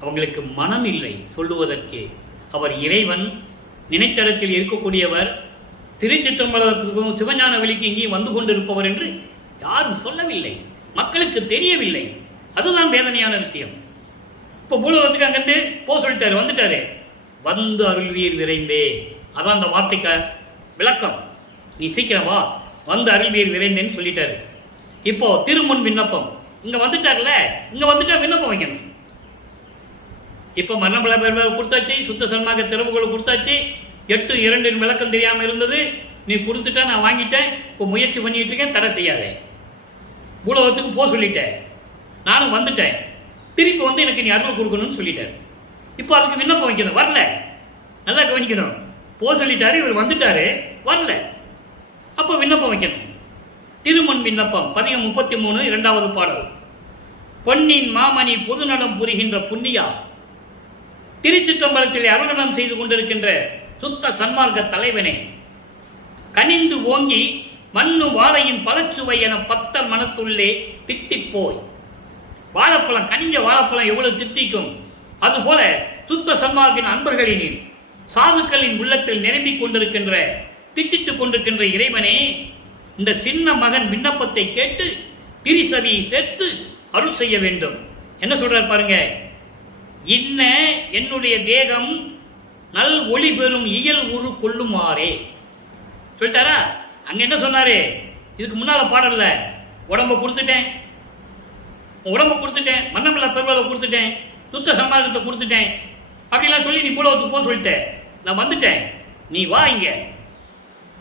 அவங்களுக்கு மனம் இல்லை சொல்லுவதற்கு. அவர் இறைவன், நினைத்தடத்தில் இருக்கக்கூடியவர், திருச்சிற்றம்பலத்துக்கும் சிவஞான வெளிக்கு இங்கேயும் வந்து கொண்டிருப்பவர் என்று யாரும் சொல்லவில்லை, மக்களுக்கு தெரியவில்லை. அதுதான் வேதனையான விஷயம். இப்போ பூலோகத்துக்கு அங்கிருந்து போக சொல்லிட்டாரு, வந்துட்டாரு. வந்து அருள்வீர் விரைந்தே, அதான் அந்த வார்த்தைக்கு விளக்கம். நீ சீக்கிரம் வா, வந்து அருள்வீர் விரைந்தேன்னு சொல்லிட்டாரு. இப்போ திருமுன் விண்ணப்பம், இங்க வந்துட்டார்ல, இங்க வந்துட்டா விண்ணப்பம் வைக்கணும். இப்போ மரணபல பெருமாள் கொடுத்தாச்சு, சுத்த சன்மாக திறவுகளை கொடுத்தாச்சு. 8 2 விளக்கம் தெரியாம இருந்தது, நீ கொடுத்துட்டா நான் வாங்கிட்டேன். இப்போ முயற்சி பண்ணிட்டு இருக்கேன், தடை செய்யாதே. பூலோகத்துக்கு போக சொல்லிட்டேன், நானும் வந்துட்டேன். திருப்பி வந்து எனக்கு நீ அருள் கொடுக்கணும்னு சொல்லிட்டாரு. இப்போ அதுக்கு விண்ணப்பம் வைக்கணும், வரல. நல்லா கவனிக்கணும், போக சொல்லிட்டாரு, இவர் வந்துட்டாரு, வரல. அப்போ விண்ணப்பம் வைக்கணும். திருமண் விண்ணப்பம் பதிகம் 33 2வது பாடல். பொன்னின் மாமணி பொதுநடம் புரிகின்ற புண்ணியா, திருச்சிற்றம்பலத்தில் அருளனம் செய்து கொண்டிருக்கின்ற சுத்த சன்மார்க்க தலைவனே, கனிந்து ஓங்கி மண்ணு வாழையின் பலச்சுவை என பக்தர் மனத்துள்ளே திட்டிப்போய் வாழைப்பழம், கனிஞ்ச வாழைப்பழம் எவ்வளவு தித்திக்கும், அதுபோல சுத்த சன்மார்க்கின் அன்பர்களின் சாதுக்களின் உள்ளத்தில் நிரம்பிக் கொண்டிருக்கின்ற, தித்தித்துக் கொண்டிருக்கின்ற இறைவனே, இந்த சின்ன மகன் விண்ணப்பத்தை கேட்டு திரிசவி சேர்த்து அருள் செய்ய வேண்டும். என்ன சொல்றார் பாருங்க, இன்ன என்னுடைய தேகம் நல் ஒளி பெறும் இயல் உரு கொள்ளுமாறே சொல்லிட்டாரா. அங்க என்ன சொன்னாரு, இதுக்கு முன்னால பாடல்ல உடம்ப கொடுத்துட்டேன், மன்னமில்ல பெருவளை கொடுத்துட்டேன், சுத்த சமாளத்தை கொடுத்துட்டேன் அப்படிலாம் சொல்லி நீ பூலோகத்துக்கு போக சொல்லிட்ட, நான் வந்துட்டேன், நீ வா இங்க,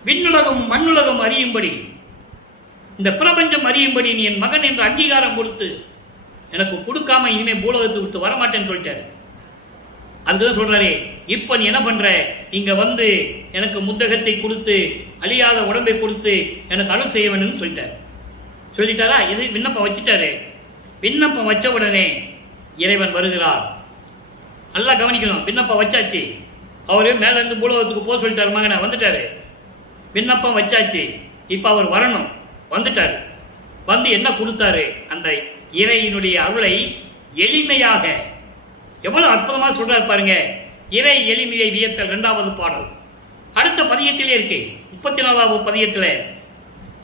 விண்ணுலகம் மண்ணுலகம் அறியும்படி, இந்த பிரபஞ்சம் அறியும்படி நீ என் மகன் என்ற அங்கீகாரம் கொடுத்து எனக்கு கொடுக்காம இனிமே பூலோகத்தை விட்டு வரமாட்டேன்னு சொல்லிட்டாரு. அதுதான் சொல்றாரு, இப்ப நீ என்ன பண்ற, இங்க வந்து எனக்கு முத்தகத்தை கொடுத்து அழியாத உடம்பை கொடுத்து எனக்கு அருள் செய்ய வேணும்னு சொல்லிட்டாரா. இது விண்ணப்பம் வச்சுட்டாரு. விண்ணப்பம் வச்ச உடனே இறைவன் வருகிறார். நல்லா கவனிக்கணும், விண்ணப்பம் வச்சாச்சு, அவரு மேல இருந்து பூலோகத்துக்கு போக சொல்லிட்டாரு, மகனை வந்துட்டாரு, விண்ணப்பம் வச்சாச்சு, இப்ப அவர் வரணும், வந்துட்டாரு. வந்து என்ன கொடுத்தாரு, அந்த இறையினுடைய அருளை எளிமையாக எவ்வளவு அற்புதமா சொல்றாரு பாருங்க. இறை எளிமையை வியத்தல் 2வது பாடல் அடுத்த பதியத்திலே இருக்கு. 34வது பதியத்தில்,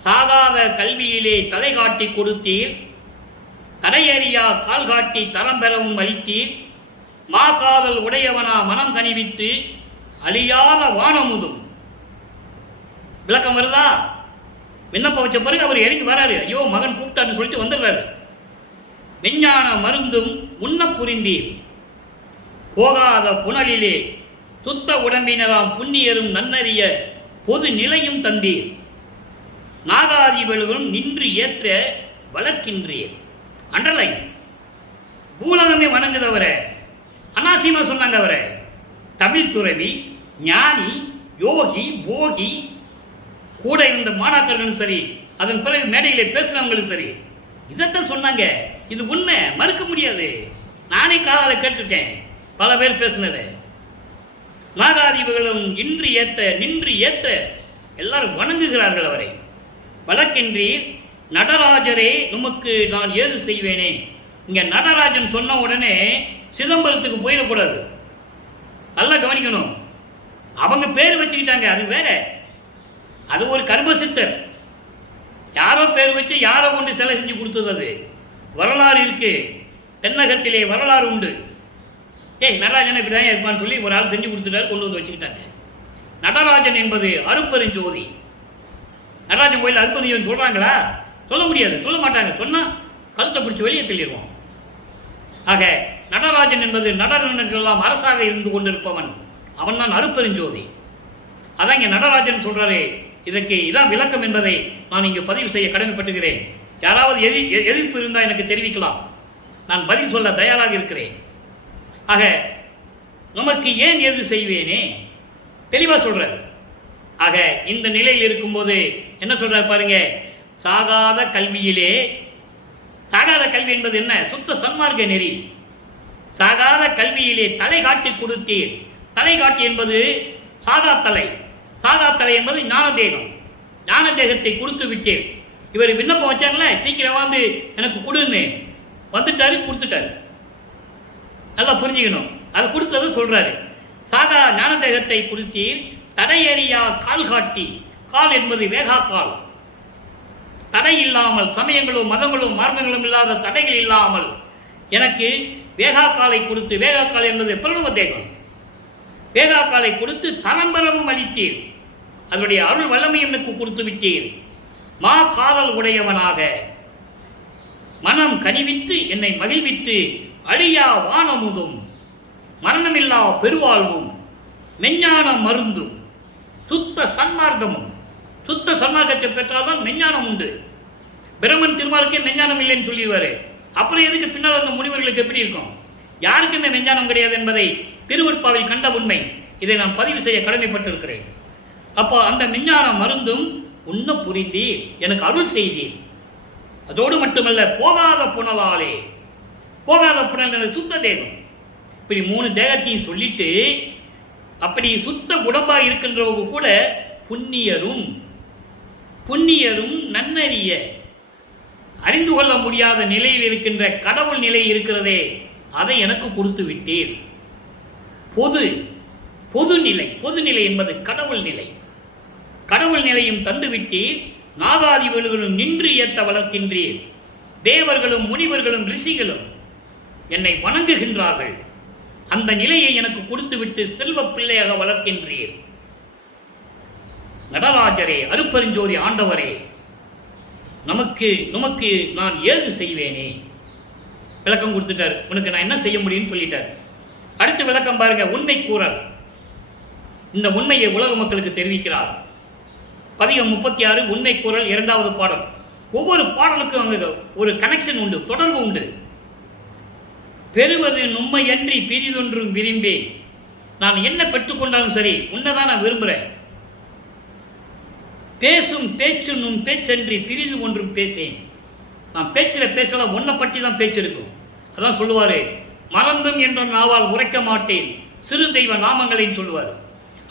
சாகாத கல்வியிலே தலை காட்டி கொடுத்தீர், தடையறியா கால் காட்டி தரம் பெறவும் அளித்தீர், மா காதல் உடையவனா மனம் கனிவித்து அழியாத வானமுதும். விளக்கம் வருதா? விண்ணப்பம் வச்ச பிறகு அவர் இறங்கி வராரு. ஐயோ மகன் கூப்பிட்டான்னு சொல்லிட்டு வந்துடுறாரு. விஞ்ஞான மருந்தும் உண்ண புரிந்தீர், போகாத புனலிலே சுத்த உடம்பினராம் புண்ணியரும் நன்னறிய பொது நிலையும் தந்தீர், நாகாதிபர்களும் நின்று ஏற்ற வளர்க்கின்றீர். அண்டர்லைன். பூலகமே வணங்குதவரை அனாசிமா சொன்னாங்க. அவரை தமிழ் துறவி, ஞானி, யோகி, போகி, கூட இருந்த மாணாக்கர்களும் சரி, அதன் பிறகு மேடையிலே பேசுறவங்களும் சரி, இதைத்தான் சொன்னாங்க. இது உண்மை, மறுக்க முடியாது. நானே காதால கேட்டிருக்கேன் பல பேர் பேசினது. நாகாதிபர்களும் இன்று ஏத்த நின்று ஏத்த எல்லாரும் வணங்குகிறார்கள் அவரை. வழக்கின்றீர் நடராஜரே நமக்கு நான் ஏது செய்வேனே. இங்க நடராஜன் சொன்ன உடனே சிதம்பரத்துக்கு போயிடக்கூடாது. நல்லா கவனிக்கணும். அவங்க பேர் வச்சுக்கிட்டாங்க, அது வேற. அது ஒரு கர்மசித்தர், யாரோ பேர் வச்சு யாரோ கொண்டு சிலை செஞ்சு கொடுத்தது. அது வரலாறு இருக்கு, தென்னகத்திலே வரலாறு உண்டு. நடராஜன் இப்படிதான் இருப்பான்னு சொல்லி ஒரு ஆள் செஞ்சு கொடுத்துட்டாரு, கொண்டு வந்து வச்சுக்கிட்டாங்க. நடராஜன் என்பது அருப்பெருஞ்சோதி. நடராஜன் கோயில் அருப்பெருஞ்சோதி சொல்றாங்களா? சொல்ல முடியாது, சொல்ல மாட்டாங்க. சொன்னா கழுத்தை பிடிச்சி வெளியே தள்ளிடுவோம். ஆக நடராஜன் என்பது நடனெல்லாம் அரசாக இருந்து கொண்டிருப்பவன், அவன் தான் அருப்பெருஞ்சோதி. அதான் இங்க நடராஜன் சொல்றாரு. இதற்கு இதான் விளக்கம் என்பதை நான் இங்கு பதிவு செய்ய கடமைப்பட்டுகிறேன். யாராவது எதிர்ப்பு இருந்தால் எனக்கு தெரிவிக்கலாம், நான் பதில் சொல்ல தயாராக இருக்கிறேன். ஆக நமக்கு ஏன் எது செய்வேனே தெளிவா சொல்றாரு. ஆக இந்த நிலையில் இருக்கும்போது என்ன சொல்றாரு பாருங்க, சாகாத கல்வியிலே, சாகாத கல்வி என்பது என்ன? சுத்த சன்மார்க்க நெறி. சாகாத கல்வியிலே தலை காட்டி கொடுத்தீர். தலை காட்டி என்பது சாகா தலை. சாகா தலை என்பது ஞான தேகம். ஞான தேகத்தை கொடுத்து விட்டேன். இவர் விண்ணப்பம் வச்சாங்கள, சீக்கிரம் வந்து எனக்கு கொடுன்னு வந்துட்டாரு, கொடுத்துட்டாரு. நல்லா புரிஞ்சுக்கணும். அது கொடுத்தது சொல்றாரு. சாகா ஞான தேகத்தை கொடுத்தீர், தடையறியா கால் காட்டி. கால் என்பது வேகா கால். தடை இல்லாமல், சமயங்களும் மதங்களும் மார்க்கங்களும் இல்லாத தடைகள் இல்லாமல் எனக்கு வேகா காலை கொடுத்து, வேகா கால் என்பது பிரணவ தேகம், வேகா காலை கொடுத்து தரம்பரமும் அளித்தீர். அதனுடைய அருள் வல்லமை எனக்கு கொடுத்து விட்டீர். மா காதல் உடையவனாக மனம் கனிவித்து என்னை மகிழ்வித்து அழியா வானமுதும் மரணமில்லா பெருவாழ்வும் மெஞ்ஞான மருந்தும் சுத்த சன்மார்க்கமும். சுத்த சன்மார்க்கத்தை பெற்றால்தான் மெஞ்ஞானம் உண்டு. பிரம்மன் திருமாலுக்கே மெஞ்ஞானம் இல்லைன்னு சொல்லிடுவாரு. அப்புறம் எதுக்கு பின்னால் அந்த முனிவர்களுக்கு எப்படி இருக்கும்? யாருக்குமே மெஞ்ஞானம் கிடையாது என்பதை திருவற்பாவில் கண்ட உண்மை. இதை நான் பதிவு செய்ய கடமைப்பட்டிருக்கிறேன். அப்போ அந்த மெஞ்ஞான மருந்தும் உண்ண புரிந்தீர், எனக்கு அருள் செய்தீர். அதோடு மட்டுமல்ல, போகாத புனலாலே. போகாத புனல் சுத்த தேகம். இப்படி 3 தேகத்தையும் சொல்லிட்டு, அப்படி சுத்த உடம்பாக இருக்கின்றவங்க கூட புண்ணியரும், புண்ணியரும் நன்னறிய. அறிந்து கொள்ள முடியாத நிலையில் இருக்கின்ற கடவுள் நிலை இருக்கிறதே, அதை எனக்கு கொடுத்து விட்டீர். பொதுநிலை என்பது கடவுள் நிலை. கடவுள் நிலையும் தந்துவிட்டீர். நாகாதிபதிகளும் நின்று ஏத்த வளர்க்கின்றீர். தேவர்களும் முனிவர்களும் ரிஷிகளும் என்னை வணங்குகின்றார்கள். அந்த நிலையை எனக்கு கொடுத்துவிட்டு செல்வ பிள்ளையாக வளர்க்கின்றீர். நடராஜரே, அருப்பெருஞ்சோதி ஆண்டவரே, நமக்கு நான் ஏது செய்வேனே? விளக்கம் கொடுத்துட்டார். உனக்கு நான் என்ன செய்ய முடியும்னு சொல்லிட்டார். அடுத்து விளக்கம் பாருங்க. உண்மை கூறல். இந்த உண்மையை உலக மக்களுக்கு தெரிவிக்கிறார். பதிகம் 36 உண்மை கூறல் 2வது பாடல். ஒவ்வொரு பாடலுக்கும் அங்க ஒரு கனெக்ஷன் உண்டு, தொடர்பு உண்டு. பெறுவது நும்மையன்றி பிரிதொன்றும் விரும்பேன். நான் என்ன பெற்றுக்கொண்டாலும் சரி, உன்னைதான் நான் விரும்புகிறேன். பேசும் பேச்சு நும் பேச்சன்றி பிரிது ஒன்றும் பேசேன். நான் பேச்சில் பேசலாம், உன்னை பற்றி தான் பேச்சு இருக்கும். அதான் சொல்லுவாரு, மறந்தும் என்ற நாவால் உரைக்க மாட்டேன் சிறு தெய்வ நாமங்களையும் சொல்லுவார்.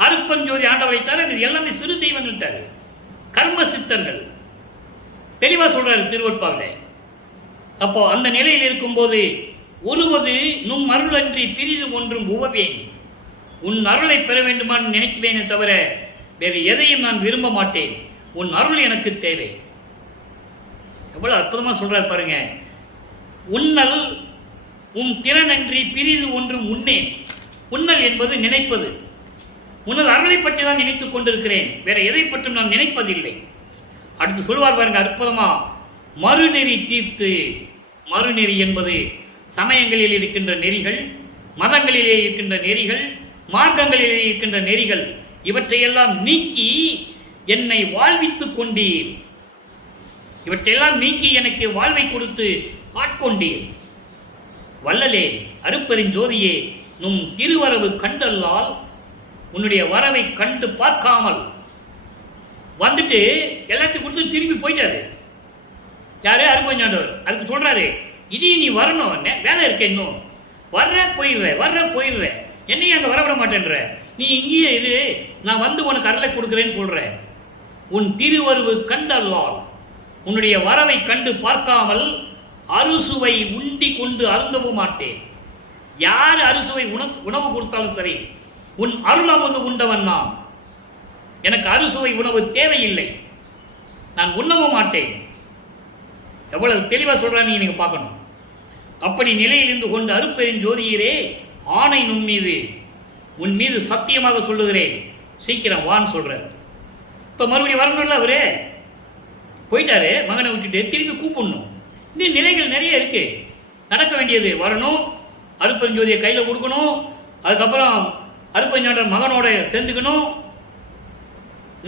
அருப்பெருஞ்சோதி ஆண்டவரை தர இது எல்லாமே சிறு தெய்வங்கள் தரு, கர்ம சித்தர்கள் தெளிவா சொல்றாரு திருவொற்பாவில. அப்போ அந்த நிலையில் இருக்கும்போது ஒருவது நும் அருளன்றி பிரிது ஒன்றும் உவவேன். உன் அருளை பெற வேண்டுமான்னு நினைக்குவேனே தவிர வேறு எதையும் நான் விரும்ப மாட்டேன். உன் அருள் எனக்கு தேவை. எவ்வளவு அற்புதமா சொல்றாரு பாருங்க. உன்னல் உன் திறனன்றி பிரிது ஒன்றும் உண்ணேன். உன்னல் என்பது நினைப்பது. உனது அருளை பற்றி தான் நினைத்துக் கொண்டிருக்கிறேன், வேற எதை பற்றும் நான் நினைப்பதில்லை. அடுத்து சொல்வார் பாருங்க அற்புதமா, மறுநெறி தீர்த்து. மறுநெறி என்பது சமயங்களில் இருக்கின்ற நெறிகள், மதங்களிலே இருக்கின்ற நெறிகள், மார்க்கங்களிலே இருக்கின்ற நெறிகள், இவற்றையெல்லாம் நீக்கி என்னை வாழ்வித்துக் கொண்டீர். இவற்றையெல்லாம் நீக்கி எனக்கு வாழ்வை கொடுத்து ஆட்கொண்டீர். வள்ளலே, அருப்பெருஞ்சோதியே, நும் திருவரவு கண்டல்லால், உன்னுடைய வரவை கண்டு பார்க்காமல் வந்துட்டு எல்லாத்தையும் கொடுத்து திரும்பி போயிட்டாரு. யாரு? அருப்பெருஞ்சாண்டவர். அதுக்கு சொல்றாரு, இனி நீ வரணும், வேலை இருக்க, இன்னும் வர்ற போயிடுற, என்னையும் அங்கே வரவிட மாட்டேன்ற, நீ இங்கேயே இரு, நான் வந்து உனக்கு அருளை கொடுக்குறேன்னு சொல்ற. உன் திருவருவு கண்டல்லால், உன்னுடைய வரவை கண்டு பார்க்காமல் அறுசுவை உண்டி கொண்டு அருந்தவும் மாட்டேன். யார் அறுசுவை உணவு கொடுத்தாலும் சரி, உன் அருளவது உண்டவன் நான். எனக்கு அறுசுவை உணவு தேவையில்லை, நான் உண்ணவும் மாட்டேன். எவ்வளவு தெளிவா சொல்றான்னு நீங்க பார்க்கணும். அப்படி நிலையில் இருந்து கொண்டு அருப்பெருஞ்சோதியரே, ஆணை உன் மீது சத்தியமாக சொல்லுகிறேன், சீக்கிரம் வான்னு சொல்றார். இப்ப மறுபடியும் வரணும்ல, அவரு போயிட்டாரு, மகனை விட்டுட்டு திரும்பி கூப்பிடணும். இன்னும் நிலைகள் நிறைய இருக்கு, நடக்க வேண்டியது. வரணும், அருப்பெருஞ்சோதியை கையில கொடுக்கணும், அதுக்கப்புறம் அருப்பெருஞ்சாண்டவர் மகனோட சேர்ந்துக்கணும்,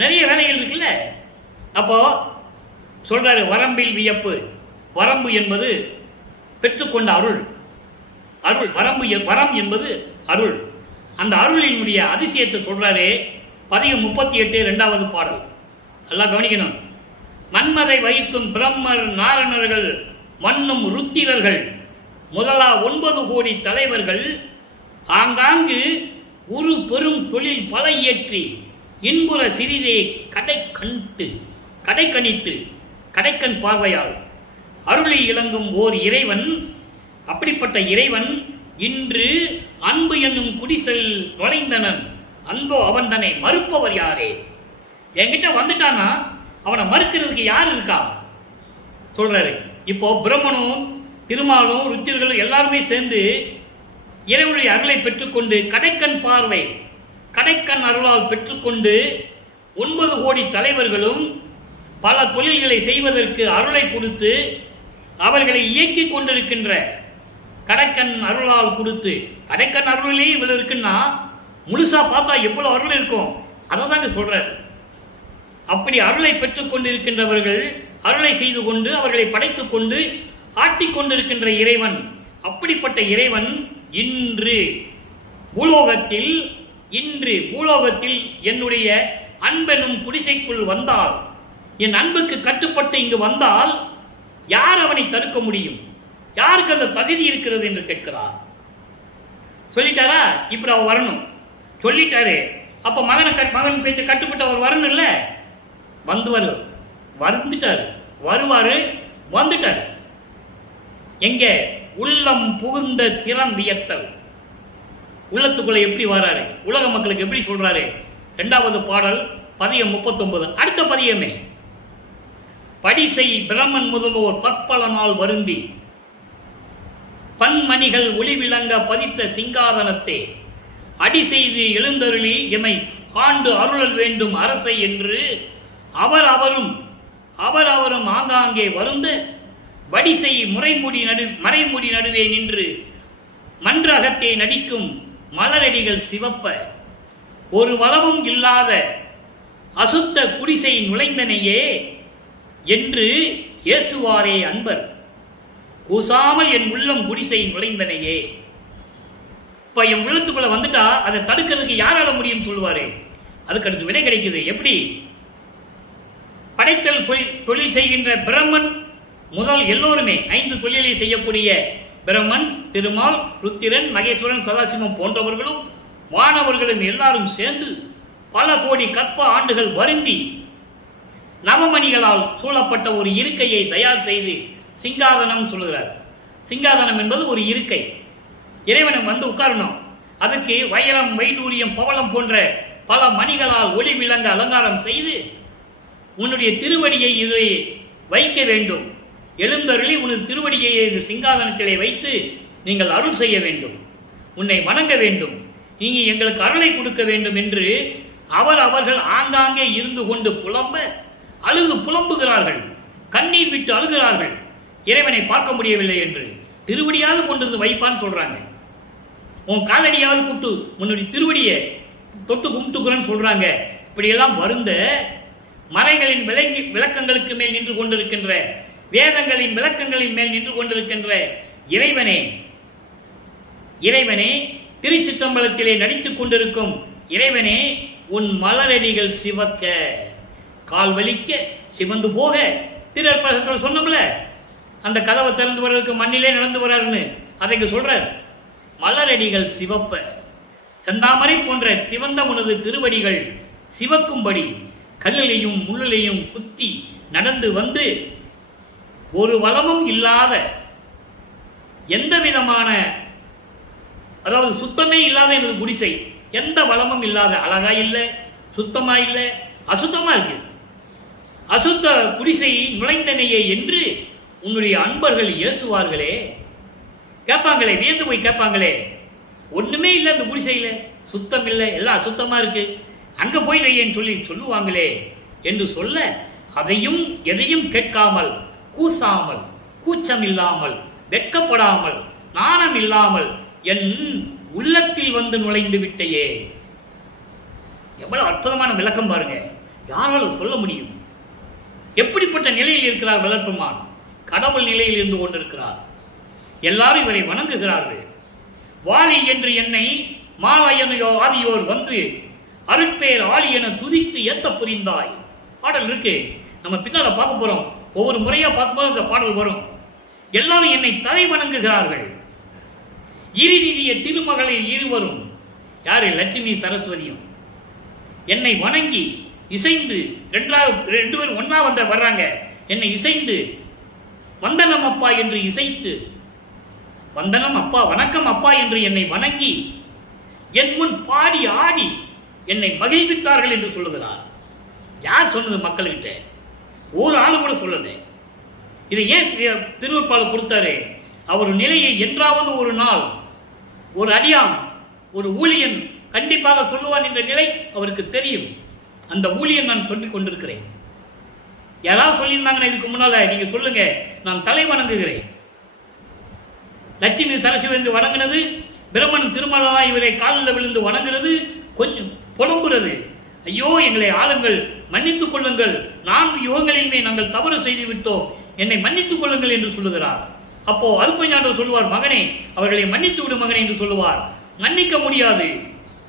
நிறைய வேலைகள் இருக்குல்ல. அப்போ சொல்றாரு, வரம்பில் வியப்பு. வரம்பு என்பது பெற்றுக்கொண்ட அருள். வரம் என்பது அருள். அந்த அருளினுடைய அதிசயத்தை சொல்றாரு. பதிகம் 38 2வது பாடல். எல்லாம் கவனிக்கணும். மன்மதை வகிக்கும் பிரம்மர் நாரணர்கள் மன்னும் ருத்திரர்கள் முதலா 9 கோடி தலைவர்கள் ஆங்காங்கு உரு பெரும் தொழில் பல இயற்றி இன்புற சிறிதே கடைக்கணித்து கடைக்கண் பார்வையால் அருளை இலங்கும் ஓர் இறைவன். அப்படிப்பட்ட இறைவன் இன்று அன்பு என்னும் குடிசல் நுழைந்தனன். அன்போ அவன் தன்னை மறுப்பவர் யாரே? என்கிட்ட வந்துட்டானா அவனை மறுக்கிறதுக்கு யார் இருக்கா சொல்றாரு. இப்போ பிரம்மனும் திருமாலும் ருத்திரர்களும் எல்லாருமே சேர்ந்து இறைவனுடைய அருளை பெற்றுக்கொண்டு கடைக்கண் பார்வை, கடைக்கண் அருளால் பெற்றுக்கொண்டு 9 கோடி தலைவர்களும் பல தொழில்களை செய்வதற்கு அருளை கொடுத்து அவர்களை இயக்கி கொண்டிருக்கின்ற கடைக்கண் அருளால் கொடுத்து, கடைக்கண் அருளிலே இவ்வளவு இருக்குன்னா முழுசா பார்த்தா எவ்வளவு அருள் இருக்கும், அதை தாங்க சொல்றார். அப்படி அருளை பெற்றுக் கொண்டிருக்கின்றவர்கள் அருளை செய்து கொண்டு அவர்களை படைத்துக் கொண்டு ஆட்டிக் கொண்டிருக்கின்ற இறைவன். அப்படிப்பட்ட இறைவன் இன்று பூலோகத்தில் என்னுடைய அன்பெனும் குடிசைக்குள் வந்தால், என் அன்புக்கு கட்டுப்பட்டு இங்கு வந்தால் யார் அவனை தடுக்க முடியும்? யாருக்கு அந்த தகுதி இருக்கிறது என்று கேட்கிறார். சொல்லிட்டாரா? இப்படி அவர் வரணும் சொல்லிட்டாரு. அப்ப மகன் பேச்சை கட்டுப்பட்டு அவர் வரணும் இல்ல? வந்துட்டாரு, வருவாரு, வந்துட்டார். எங்க? உள்ளம் புகுந்த திறம் வியத்தல். உள்ளத்துக்குள்ள எப்படி வராரு, உலக மக்களுக்கு எப்படி சொல்றாரு? 2வது பாடல் பதியம் 39. அடுத்த பதியமே, படிசை பிரமன் முதல்வோர் பற்பல நாள் வருந்தி பன்மணிகள் ஒளி விளங்க பதித்த சிங்காதனத்தே அடி செய்து எழுந்தருளி எமை ஆண்டு அருளல் வேண்டும் அரசை என்று அவரவரும் ஆங்காங்கே வருந்த வடிசை மறைமுடி நடுவே நின்று மன்றகத்தை நடிக்கும் மலரடிகள் சிவப்ப ஒரு வளமும் இல்லாத அசுத்த குடிசை நுழைந்தனையே என்று இயேசுவாரே அன்பர் கூசாமல் என் உள்ளம் குடிசை நுழைந்தனையே. இப்ப என் உள்ளத்துக்குள்ள வந்துட்டா அதை தடுக்கிறதுக்கு யாரால முடியும் சொல்லுவாரு. அதுக்கு அடுத்து விடை கிடைக்குது. எப்படி? படைத்தல் தொழில் செய்கின்ற பிரம்மன் முதல் எல்லோருமே 5 தொழிலை செய்யக்கூடிய பிரம்மன், திருமால், ருத்திரன், மகேஸ்வரன், சதாசிவம் போன்றவர்களும் வானவர்களும் எல்லாரும் சேர்ந்து பல கோடி கற்ப ஆண்டுகள் வருந்தி நவமணிகளால் சூழப்பட்ட ஒரு இருக்கையை தயார் செய்து சிங்காதனம் சொல்லுகிறார். சிங்காதனம் என்பது ஒரு இருக்கை. இறைவனும் வந்து உட்காரணும். அதுக்கு வைரம், வைடூரியம், பவளம் போன்ற பல மணிகளால் ஒளி விளங்க அலங்காரம் செய்து உன்னுடைய திருவடியை இதை வைக்க வேண்டும். எழுந்தருளி உனது திருவடியை சிங்காதனத்திலே வைத்து நீங்கள் அருள் செய்ய வேண்டும், உன்னை வணங்க வேண்டும், நீ எங்களுக்கு அருளை கொடுக்க வேண்டும் என்று அவர்கள் ஆங்காங்கே இருந்து கொண்டு புலம்புகிறார்கள், கண்ணீர் விட்டு அழுகிறார்கள். இறைவனை பார்க்க முடியவில்லை என்று திருவடியாவது கொண்டு வந்து வைப்பான்னு சொல்றாங்க. உன் காலடியாவது கூட்டு உன்னுடைய திருவடியை தொட்டு கும்பிட்டுக்கிறேன்னு சொல்றாங்க. இப்படியெல்லாம் வருந்த மறைகளின் விளக்கங்களுக்கு மேல் நின்று கொண்டிருக்கின்ற, வேதங்களின் விளக்கங்களின் மேல் நின்று கொண்டிருக்கின்ற இறைவனே, திருச்சிற்றம்பலத்திலே நடித்துக் கொண்டிருக்கும் இறைவனே, உன் மலரடிகள் சிவக்க, கால் வலிக்க சிவந்து போக. திருப்பரசத்தில் சொன்னோம்ல, அந்த கதவை திறந்து வர்றதுக்கு மண்ணிலே நடந்து வர்றாருன்னு, அதை இங்க சொல்றார். மலரடிகள் சிவப்ப, செந்தாமரை போன்ற சிவந்த உனது திருவடிகள் சிவக்கும்படி கல்லிலையும் முள்ளிலையும் குத்தி நடந்து வந்து ஒரு வளமும் இல்லாத, எந்த விதமான, அதாவது சுத்தமே இல்லாத எனது குடிசை, எந்த வளமும் இல்லாத, அழகா இல்லை, சுத்தமா இல்லை, அசுத்தமா இருக்கு, அசுத்த குடிசை நுழைந்தனையே என்று உன்னுடைய அன்பர்கள் இயேசுவார்களே. கேட்பாங்களே, வியந்து போய் கேட்பாங்களே, ஒண்ணுமே இல்லை அந்த குடிசையில, சுத்தம் இல்லை, எல்லாம் அசுத்தமா இருக்கு, அங்க போய் வையேன்னு சொல்லுவாங்களே என்று சொல்ல, அதையும் எதையும் கேட்காமல், கூசாமல், கூச்சம் இல்லாமல், வெட்கப்படாமல், நாணம் இல்லாமல் என் உள்ளத்தில் வந்து நுழைந்து விட்டையே. எவ்வளவு அற்புதமான விளக்கம் பாருங்க. யாரால சொல்ல முடியும்? எப்படிப்பட்ட நிலையில் இருக்கிறார் வளர்ப்புமான்? கடவுள் நிலையில் இருந்து கொண்டிருக்கிறார். எல்லாரும் இவரை வணங்குகிறார்கள். வாலி என்று என்னை மாலையனையோ ஆதியோர் வந்து அருட்பேர் ஆளி என துதித்து ஏத்த புரிந்தாய். பாடல் இருக்கு, நம்ம பின்னால பார்க்க போறோம். ஒவ்வொரு முறையா பார்க்கும்போது அந்த பாடல் வரும். எல்லாரும் என்னை தலை வணங்குகிறார்கள். இருநிதிய திருமகளில் இருவரும், யாரு? லட்சுமி சரஸ்வதியும் என்னை வணங்கி இசைந்து, 2 பேரும் ஒன்னா வர்றாங்க. என்னை இசைந்து வந்தனம் அப்பா என்று இசைத்து, வந்தனம் அப்பா, வணக்கம் அப்பா என்று என்னை வணங்கி என் முன் பாடி ஆடி என்னை மகிழ்வித்தார்கள் என்று சொல்லுகிறார். யார் சொன்னது? மக்கள்கிட்ட ஒரு ஆளு கூட சொல்லல. இதை ஏன் திருவருட்பால் கொடுத்தாரு? அவர் நிலையை என்றாவது ஒரு நாள் ஒரு அடியான், ஒரு ஊழியன் கண்டிப்பாக சொல்லுவான் என்ற நிலை அவருக்கு தெரியும். அந்த ஊழியன் நான் சொல்லிக் கொண்டிருக்கிறேன். யாராவது சொல்லியிருந்தாங்கன்னா இதுக்கு முன்னால நீங்க சொல்லுங்க, நான் தலை வணங்குகிறேன். லட்சுமி சரஸ்வதி வணங்கினது, பிரம்மன் திருமலா இவரை காலில் விழுந்து வணங்குறது, கொஞ்சம் புலம்புறது, ஐயோ எங்களை ஆளுங்கள், மன்னித்துக் கொள்ளுங்கள், 4 யுகங்களிலுமே நாங்கள் தவறு செய்து விட்டோம், என்னை மன்னித்துக் கொள்ளுங்கள் என்று சொல்லுகிறார். அப்போ அருப்பஞாண்டவர் சொல்லுவார், மகனே அவர்களை மன்னித்து விடும் மகனே என்று சொல்லுவார். மன்னிக்க முடியாது,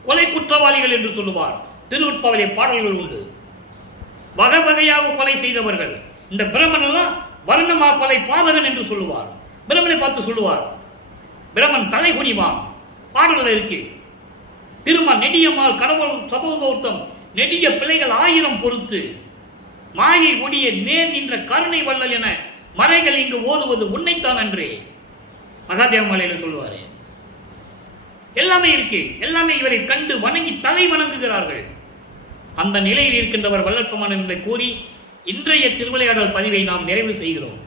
கொலை குற்றவாளிகள் என்று சொல்லுவார். திருவுட்பாவிலே பாடல்கள் உண்டு. வகை வகையாக கொலை செய்தவர்கள். இந்த பிரமன் எல்லாம் வர்ணமா கொலை பாதகன் என்று சொல்லுவார். பிரமனை பார்த்து சொல்லுவார், பிரமன் தலை குனிவான். பாடல்கள் இருக்கு. திருமால் நெடியம்மாள் கடவுள் சபோதோர்த்தம் நெடிய பிள்ளைகள் 1000 பொறுத்து மாயை ஒடிய நேர் நின்ற கருணை வள்ளல் என மறைகள் இங்கு ஓதுவது உன்னைத்தான் அன்று மகாதேவ மாலையில் சொல்லுவாரு. எல்லாமே இருக்கு, எல்லாமே இவரை கண்டு வணங்கி தலை வணங்குகிறார்கள். அந்த நிலையில் இருக்கின்றவர் வல்லற்பெருமான் என்பதை கூறி இன்றைய திருவிளையாடல் பதிவை நாம் நிறைவு செய்கிறோம்.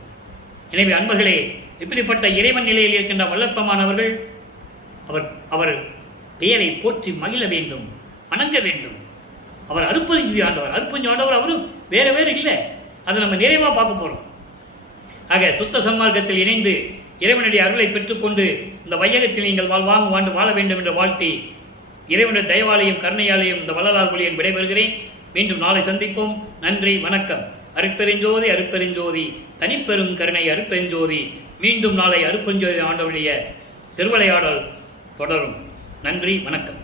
எனவே அன்பர்களே, இப்படிப்பட்ட இறைவன் நிலையில் இருக்கின்ற வல்லற்பெருமான் அவர்கள் அவர் பெயரை போற்றி மகிழ வேண்டும், வணங்க வேண்டும். அவர் அருட்பெருஞ்சுழி ஆண்டவர், அருட்பெருஞ்சுழி ஆண்டவர் அவரும் வேற வேறு இல்லை. அதை நம்ம நிறைவா பார்க்க போறோம். ஆக துத்த சன்மார்க்கத்தில் இணைந்து இறைவனுடைய அருளை பெற்றுக்கொண்டு இந்த வையகத்தில் நீங்கள் வாழ்ந்து வாழ வேண்டும் என்ற வாழ்த்தி இறைவனுடைய தயவாலையும் கருணையாலையும் இந்த வள்ளலார் ஒளியன் விடைபெறுகிறேன். மீண்டும் நாளை சந்திப்போம். நன்றி, வணக்கம். அருட்பெருஞ்சோதி அருட்பெருஞ்சோதி தனிப்பெரும் கருணை அருட்பெருஞ்சோதி. மீண்டும் நாளை அருட்பெருஞ்சோதி ஆண்டவருடைய திருவிளையாடல் தொடரும். நன்றி, வணக்கம்.